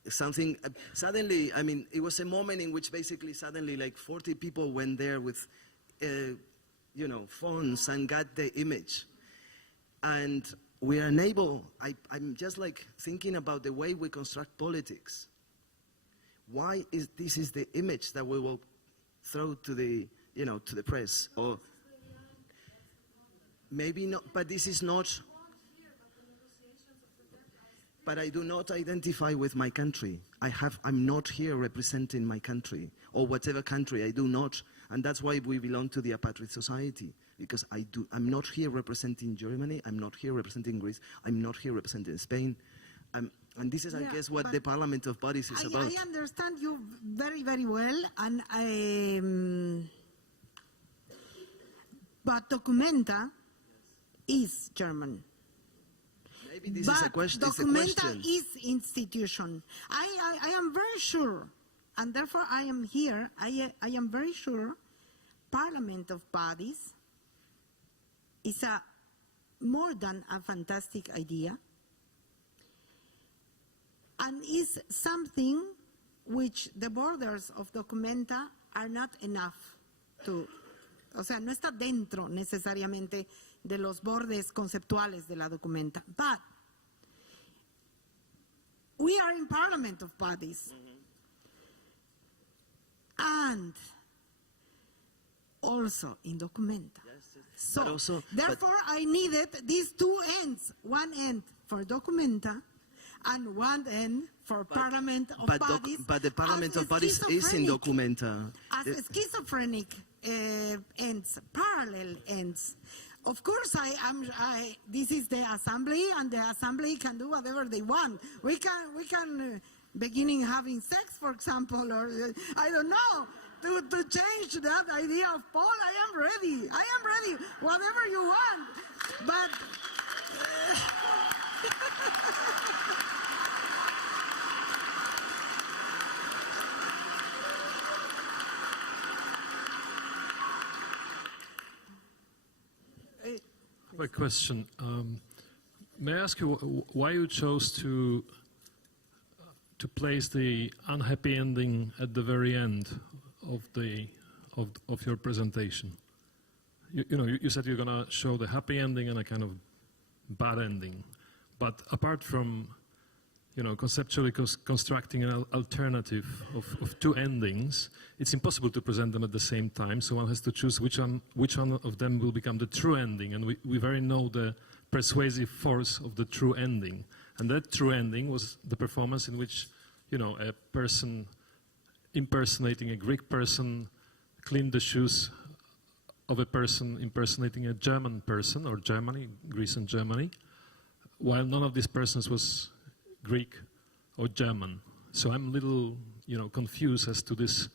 something suddenly, I mean, it was a moment in which basically suddenly like 40 people went there with, you know, phones and got the image. And we are unable, I'm just like thinking about the way we construct politics. Why is this is the image that we will throw to the, you know, to the press? Or maybe not, but this is not. But I do not identify with my country. I'm not here representing my country, or whatever country, I do not. And that's why we belong to the apartheid society, because I'm not here representing Germany, I'm not here representing Greece, I'm not here representing Spain. And this is, I guess, what the Parliament of Bodies is about. I understand you very, very well, and but Documenta is German. Maybe this but is a question. Documenta is institution. I am very sure, and therefore I am here. I am very sure Parliament of Bodies is more than a fantastic idea, and is something which the borders of Documenta are not enough to, o sea, no está dentro necesariamente de los bordes conceptuales de la Documenta. But we are in Parliament of Bodies. And also in Documenta. So, therefore, I needed these two ends. One end for Documenta and one end for Parliament of Bodies. But the Parliament of Bodies is in Documenta. As schizophrenic ends, parallel ends. Of course, this is the assembly, and the assembly can do whatever they want. We can beginning having sex, for example, or I don't know, to change that idea of Paul. I am ready. Whatever you want, but. I have a question. May I ask you why you chose to place the unhappy ending at the very end of your presentation? You said you're going to show the happy ending and a kind of bad ending, but apart from conceptually constructing an alternative of two endings, it's impossible to present them at the same time, so one has to choose which one of them will become the true ending, and we very know the persuasive force of the true ending. And that true ending was the performance in which, a person impersonating a Greek person cleaned the shoes of a person impersonating a German person, or Germany, Greece and Germany, while none of these persons was Greek or German. So I'm a little, confused as to this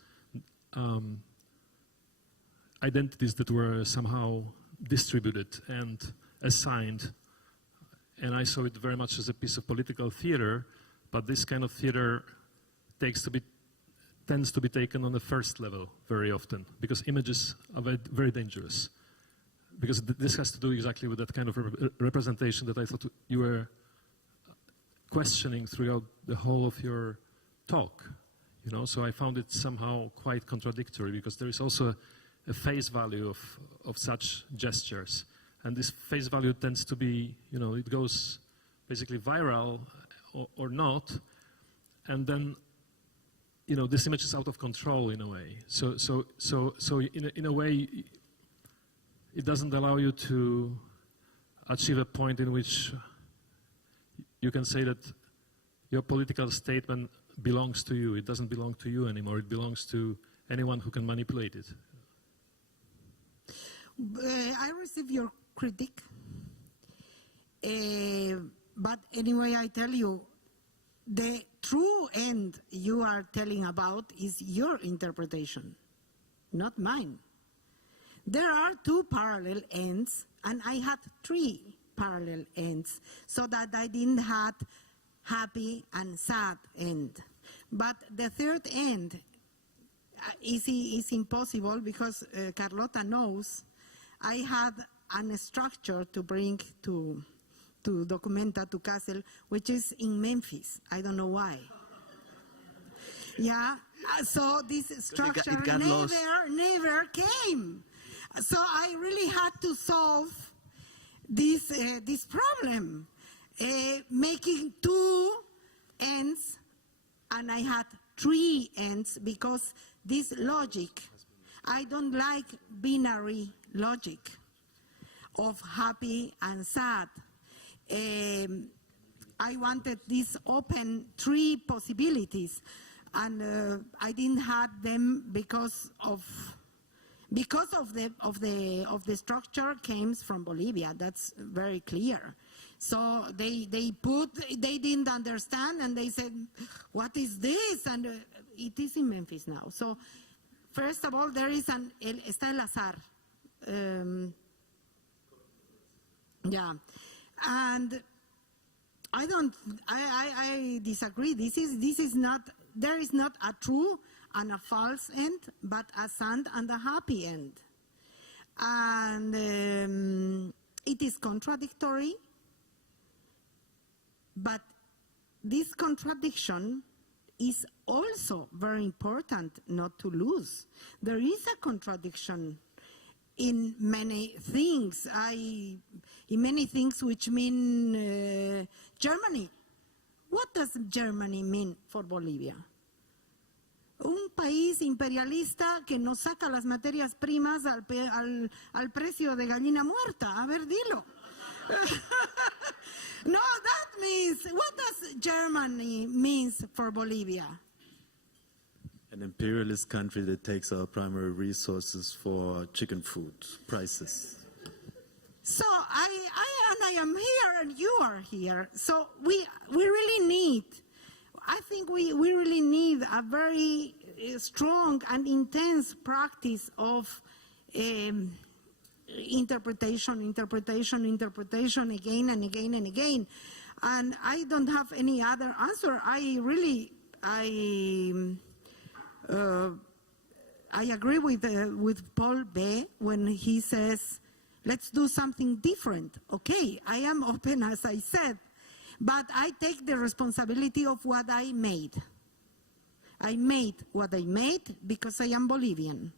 identities that were somehow distributed and assigned. And I saw it very much as a piece of political theater, but this kind of theater tends to be taken on the first level very often, because images are very dangerous. Because this has to do exactly with that kind of representation that I thought you were questioning throughout the whole of your talk. You know, so I found it somehow quite contradictory, because there is also a face value of such gestures. And this face value tends to be, you know, it goes basically viral or not. And then, you know, this image is out of control in a way. So in a way, it doesn't allow you to achieve a point in which you can say that your political statement belongs to you. It doesn't belong to you anymore. It belongs to anyone who can manipulate it. I receive your critique, but anyway, I tell you, the true end you are telling about is your interpretation, not mine. There are two parallel ends, and I had three parallel ends, so that I didn't have happy and sad end. But the third end is impossible, because Carlota knows I had a structure to bring to Documenta, to Castle, which is in Memphis. I don't know why. Yeah, so this structure never came. So I really had to solve this problem, making two ends, and I had three ends, because this logic, I don't like binary logic of happy and sad. I wanted these open three possibilities, and I didn't have them because of the structure came from Bolivia. That's very clear. So they didn't understand, and they said, "What is this?" And it is in Memphis now. So first of all, there is está el azar. Yeah, and I disagree. This is not, there is not a true and a false end, but a sad and a happy end. And it is contradictory, but this contradiction is also very important not to lose. There is a contradiction in many things, which mean Germany. What does Germany mean for Bolivia? Un país imperialista que nos saca las materias primas al precio de gallina muerta. A ver, dilo. No, that means, what does Germany means for Bolivia? An imperialist country that takes our primary resources for chicken food prices. So I am here and you are here. So we really need, I think we really need a very strong and intense practice of interpretation again and again and again. And I don't have any other answer. I agree with Paul B. when he says, let's do something different. Okay, I am open, as I said, but I take the responsibility of what I made. I made what I made because I am Bolivian,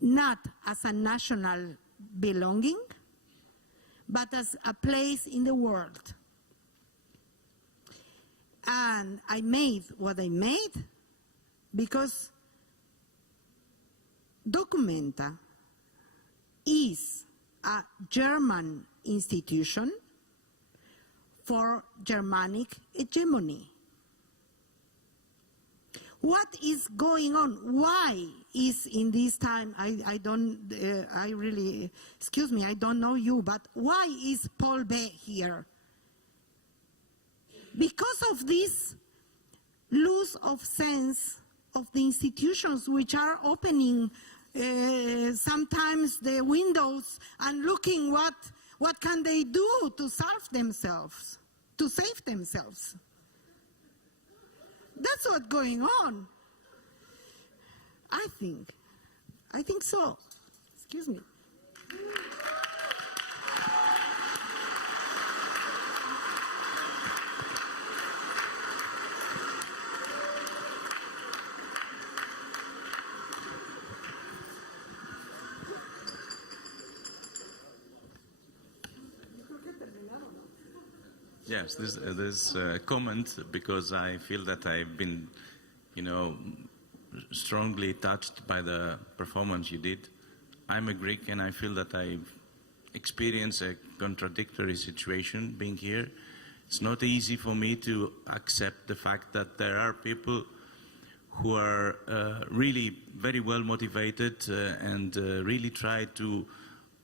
not as a national belonging, but as a place in the world. And I made what I made because Documenta is a German institution for Germanic hegemony. What is going on? Why is in this time, I don't know you, but why is Paul B. here? Because of this loss of sense of the institutions which are opening sometimes the windows and looking what can they do to serve themselves, to save themselves. That's what's going on. I think so. Excuse me. Yes, this comment, because I feel that I've been, strongly touched by the performance you did. I'm a Greek, and I feel that I've experienced a contradictory situation being here. It's not easy for me to accept the fact that there are people who are really very well motivated and really try to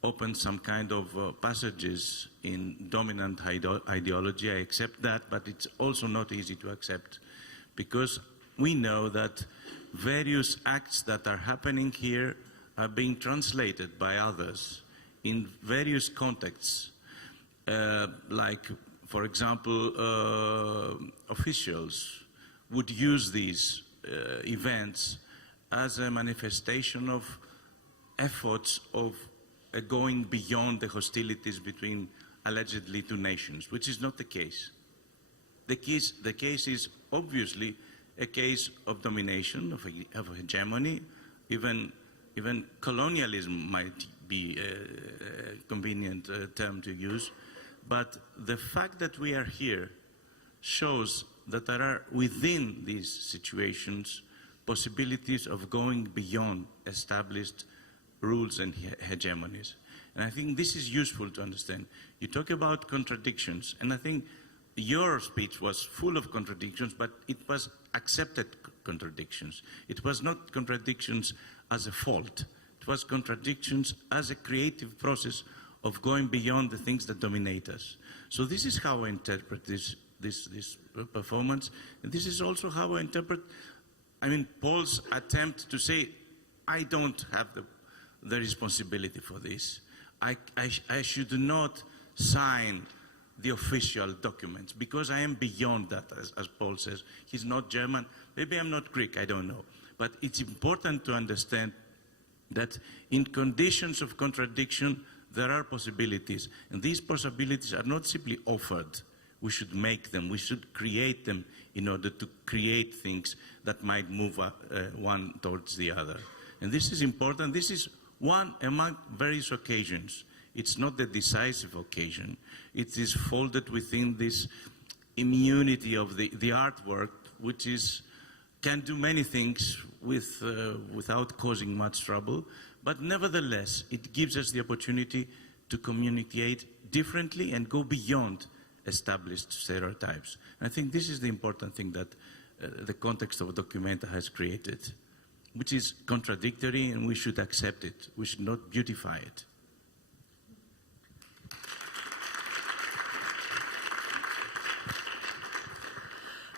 open some kind of passages in dominant ideology. I accept that, but it's also not easy to accept, because we know that various acts that are happening here are being translated by others in various contexts. Like, for example, officials would use these events as a manifestation of efforts of going beyond the hostilities between allegedly two nations, which is not the case. The case is obviously a case of domination, of hegemony. Even colonialism might be a convenient term to use. But the fact that we are here shows that there are within these situations possibilities of going beyond established rules and hegemonies. And I think this is useful to understand. You talk about contradictions, and I think your speech was full of contradictions, but it was accepted contradictions. It was not contradictions as a fault. It was contradictions as a creative process of going beyond the things that dominate us. So this is how I interpret this performance, and this is also how I interpret, Paul's attempt to say, I don't have the responsibility for this. I should not sign the official documents, because I am beyond that, as Paul says. He's not German. Maybe I'm not Greek, I don't know. But it's important to understand that in conditions of contradiction, there are possibilities. And these possibilities are not simply offered. We should make them. We should create them in order to create things that might move one towards the other. And this is important. This is one among various occasions. It's not the decisive occasion. It is folded within this immunity of the artwork, which can do many things without causing much trouble. But nevertheless, it gives us the opportunity to communicate differently and go beyond established stereotypes. And I think this is the important thing that the context of Documenta has created, which is contradictory, and we should accept it. We should not beautify it.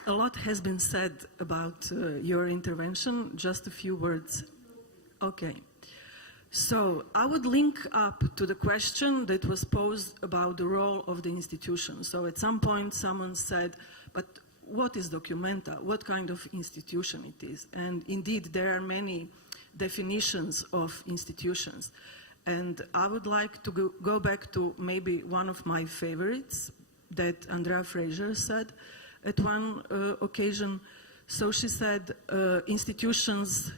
A lot has been said about your intervention. Just a few words. Okay. So I would link up to the question that was posed about the role of the institution. So at some point someone said, but what is Documenta? What kind of institution it is? And indeed, there are many definitions of institutions. And I would like to go back to maybe one of my favorites that Andrea Fraser said at one occasion. So she said, institutions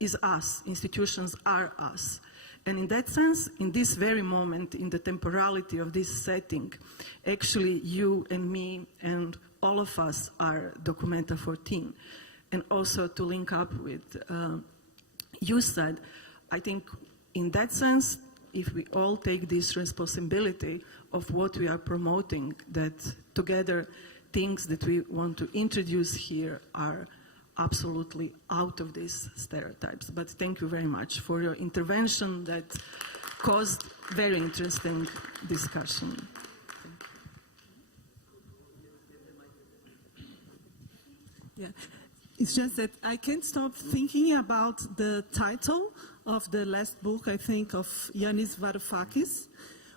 is us, institutions are us. And in that sense, in this very moment, in the temporality of this setting, actually you and me and all of us are Documenta 14. And also to link up with you said, I think in that sense, if we all take this responsibility of what we are promoting, that together things that we want to introduce here are absolutely out of these stereotypes. But thank you very much for your intervention that caused very interesting discussion. Yeah, it's just that I can't stop thinking about the title of the last book, I think, of Yanis Varoufakis,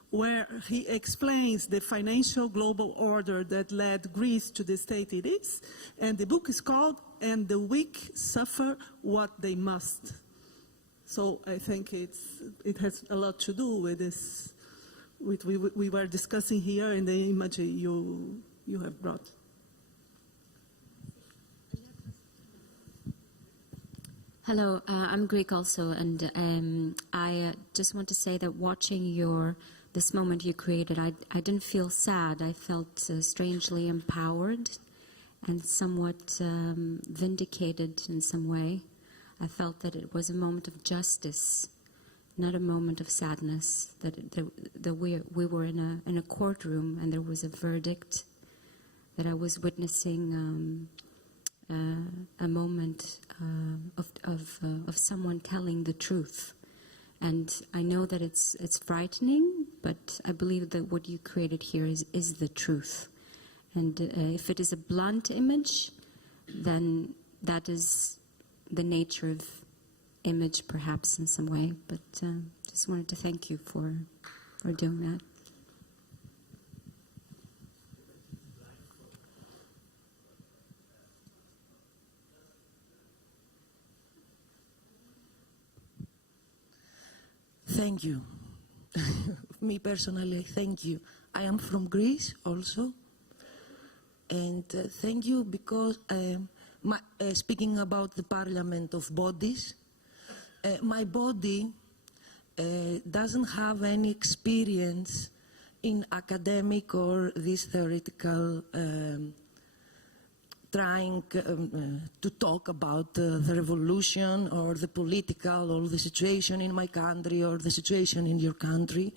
where he explains the financial global order that led Greece to the state it is. And the book is called "And the Weak Suffer What They Must." So I think it has a lot to do with this, with we were discussing here in the image you have brought. Hello, I'm Greek also, and I just want to say that watching this moment you created, I didn't feel sad. I felt strangely empowered and somewhat vindicated in some way. I felt that it was a moment of justice, not a moment of sadness. That we were in a courtroom and there was a verdict. That I was witnessing a moment of someone telling the truth. And I know that it's frightening, but I believe that what you created here is the truth. And if it is a blunt image, then that is the nature of image, perhaps, in some way. But just wanted to thank you for doing that. Thank you. Me personally, thank you. I am from Greece also. And thank you because, speaking about the parliament of bodies, my body doesn't have any experience in academic or this theoretical trying to talk about the revolution or the political or the situation in my country or the situation in your country.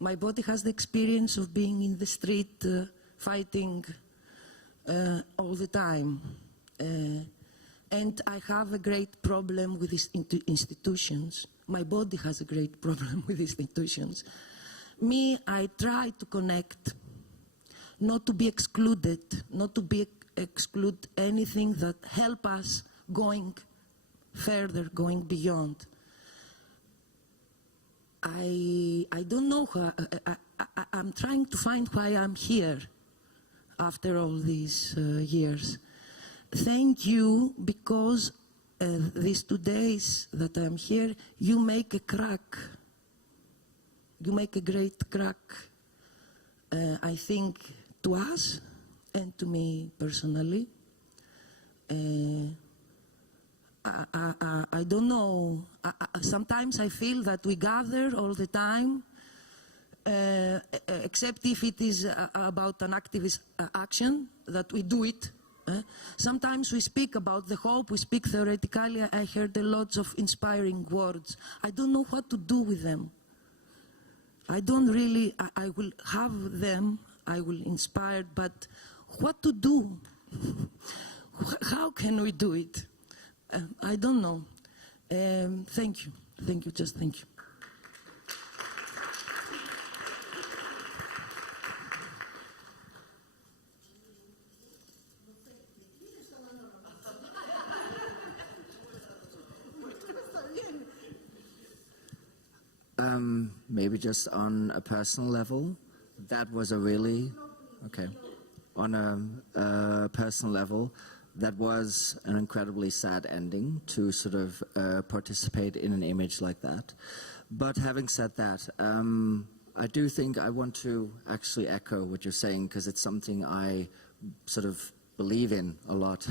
My body has the experience of being in the street fighting all the time. And I have a great problem with these institutions. My body has a great problem with institutions. Me, I try to connect, not to be excluded, not to exclude anything that help us going further, going beyond. I don't know how, I'm trying to find why I'm here after all these years. Thank you, because these 2 days that I'm here, you make a crack. You make a great crack, I think, to us and to me personally. I don't know. Sometimes I feel that we gather all the time, except if it is about an activist action, that we do it. Sometimes we speak about the hope, we speak theoretically. I heard a lot of inspiring words. I don't know what to do with them. I don't really, I will have them, I will inspire, but what to do? How can we do it? I don't know. Thank you. Thank you, just thank you. Maybe just on a personal level, that was a really, okay, on a personal level, that was an incredibly sad ending to sort of participate in an image like that. But having said that, I do think I want to actually echo what you're saying, because it's something I sort of believe in a lot,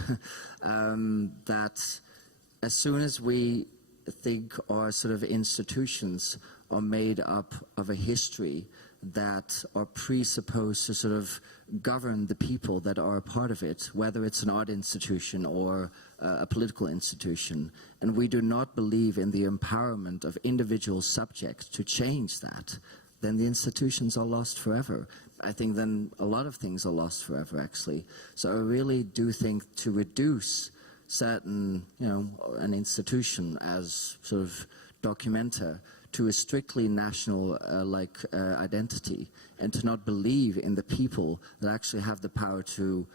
that as soon as we think our sort of institutions are made up of a history that are presupposed to sort of govern the people that are a part of it, whether it's an art institution or a political institution, and we do not believe in the empowerment of individual subjects to change that, then the institutions are lost forever. I think then a lot of things are lost forever, actually. So I really do think to reduce certain, an institution as sort of documenter to a strictly national identity, and to not believe in the people that actually have the power to,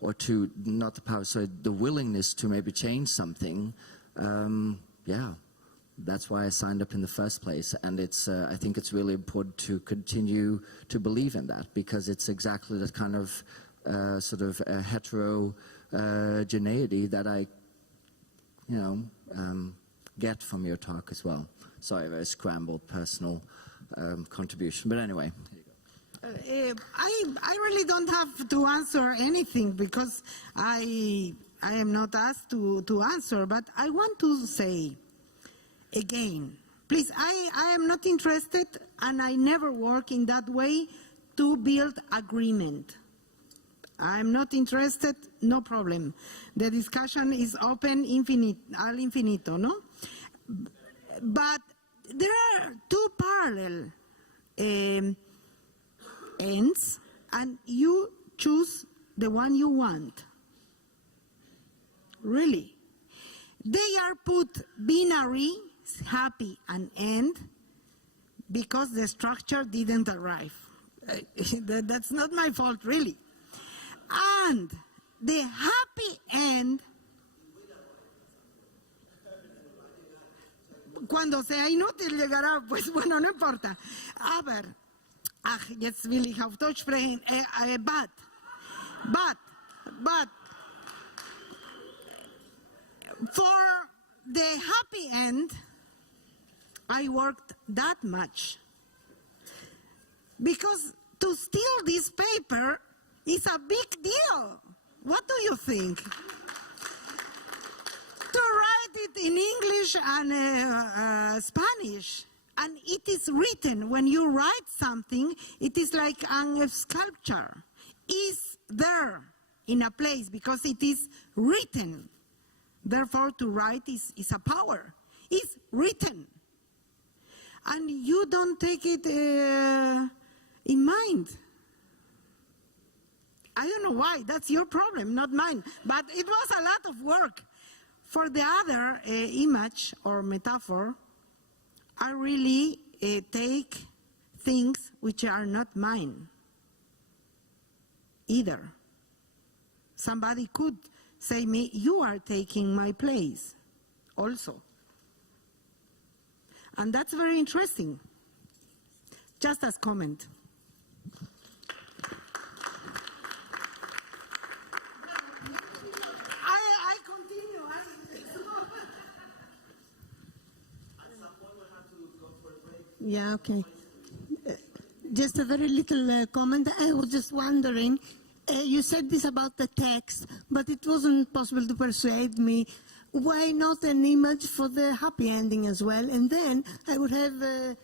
or to, not the power, so the willingness to maybe change something, That's why I signed up in the first place, and I think it's really important to continue to believe in that, because it's exactly that kind of sort of heterogeneity that I, get from your talk as well. Sorry, very scrambled personal contribution, but anyway. I really don't have to answer anything because I am not asked to answer, but I want to say again, please, I am not interested, and I never work in that way to build agreement. I'm not interested, no problem. The discussion is open al infinito, no? But there are two parallel ends, and you choose the one you want. Really. They are put binary, happy and end, because the structure didn't arrive. That's not my fault, really. And the happy end, cuando sea inútil llegará, pues bueno, no importa. Aber, jetzt will ich auf Deutsch sprechen, but, for the happy end, I worked that much. Because to steal this paper is a big deal. What do you think? To write it in English and Spanish, and it is written. When you write something, it is like a sculpture. It's there in a place because it is written. Therefore, to write is a power. It's written. And you don't take it in mind. I don't know why. That's your problem, not mine. But it was a lot of work. For the other image or metaphor, I really take things which are not mine either. Somebody could say me, you are taking my place also. And that's very interesting. Just as comment. I continue. Yeah, okay. Just a very little comment. I was just wondering, you said this about the text, but it wasn't possible to persuade me. Why not an image for the happy ending as well? And then I would have a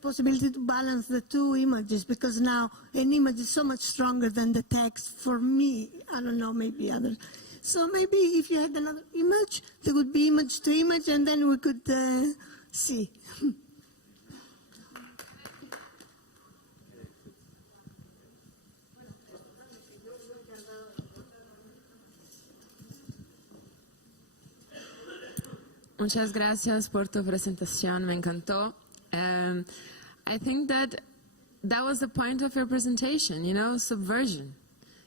possibility to balance the two images, because now an image is so much stronger than the text for me. I don't know, maybe others. So maybe if you had another image, there would be image to image, and then we could see. Muchas gracias por tu presentación, me encantó. I think that was the point of your presentation, subversion.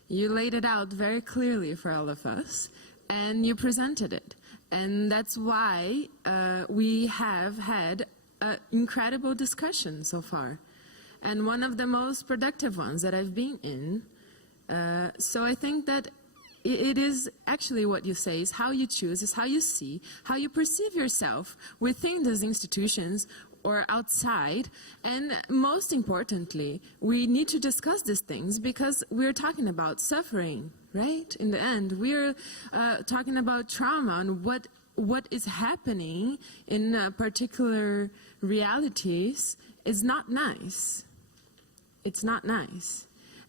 You laid it out very clearly for all of us, and you presented it. And that's why we have had an incredible discussion so far, and one of the most productive ones that I've been in. So I think that it is actually what you say, is how you choose, is how you see, how you perceive yourself within these institutions or outside. And most importantly, we need to discuss these things because we're talking about suffering, right? In the end, we're talking about trauma and what is happening in particular realities is not nice. It's not nice.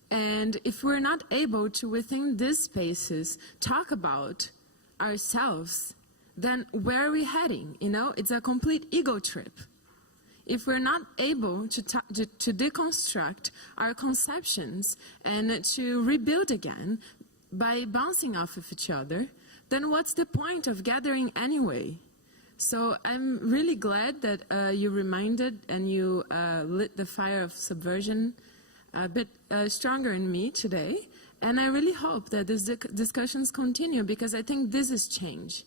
And if we're not able to, within these spaces, talk about ourselves, then where are we heading? It's a complete ego trip. If we're not able to deconstruct our conceptions and to rebuild again by bouncing off of each other, then what's the point of gathering anyway? So I'm really glad that you reminded and you lit the fire of subversion a bit stronger in me today, and I really hope that these discussions continue, because I think this is change.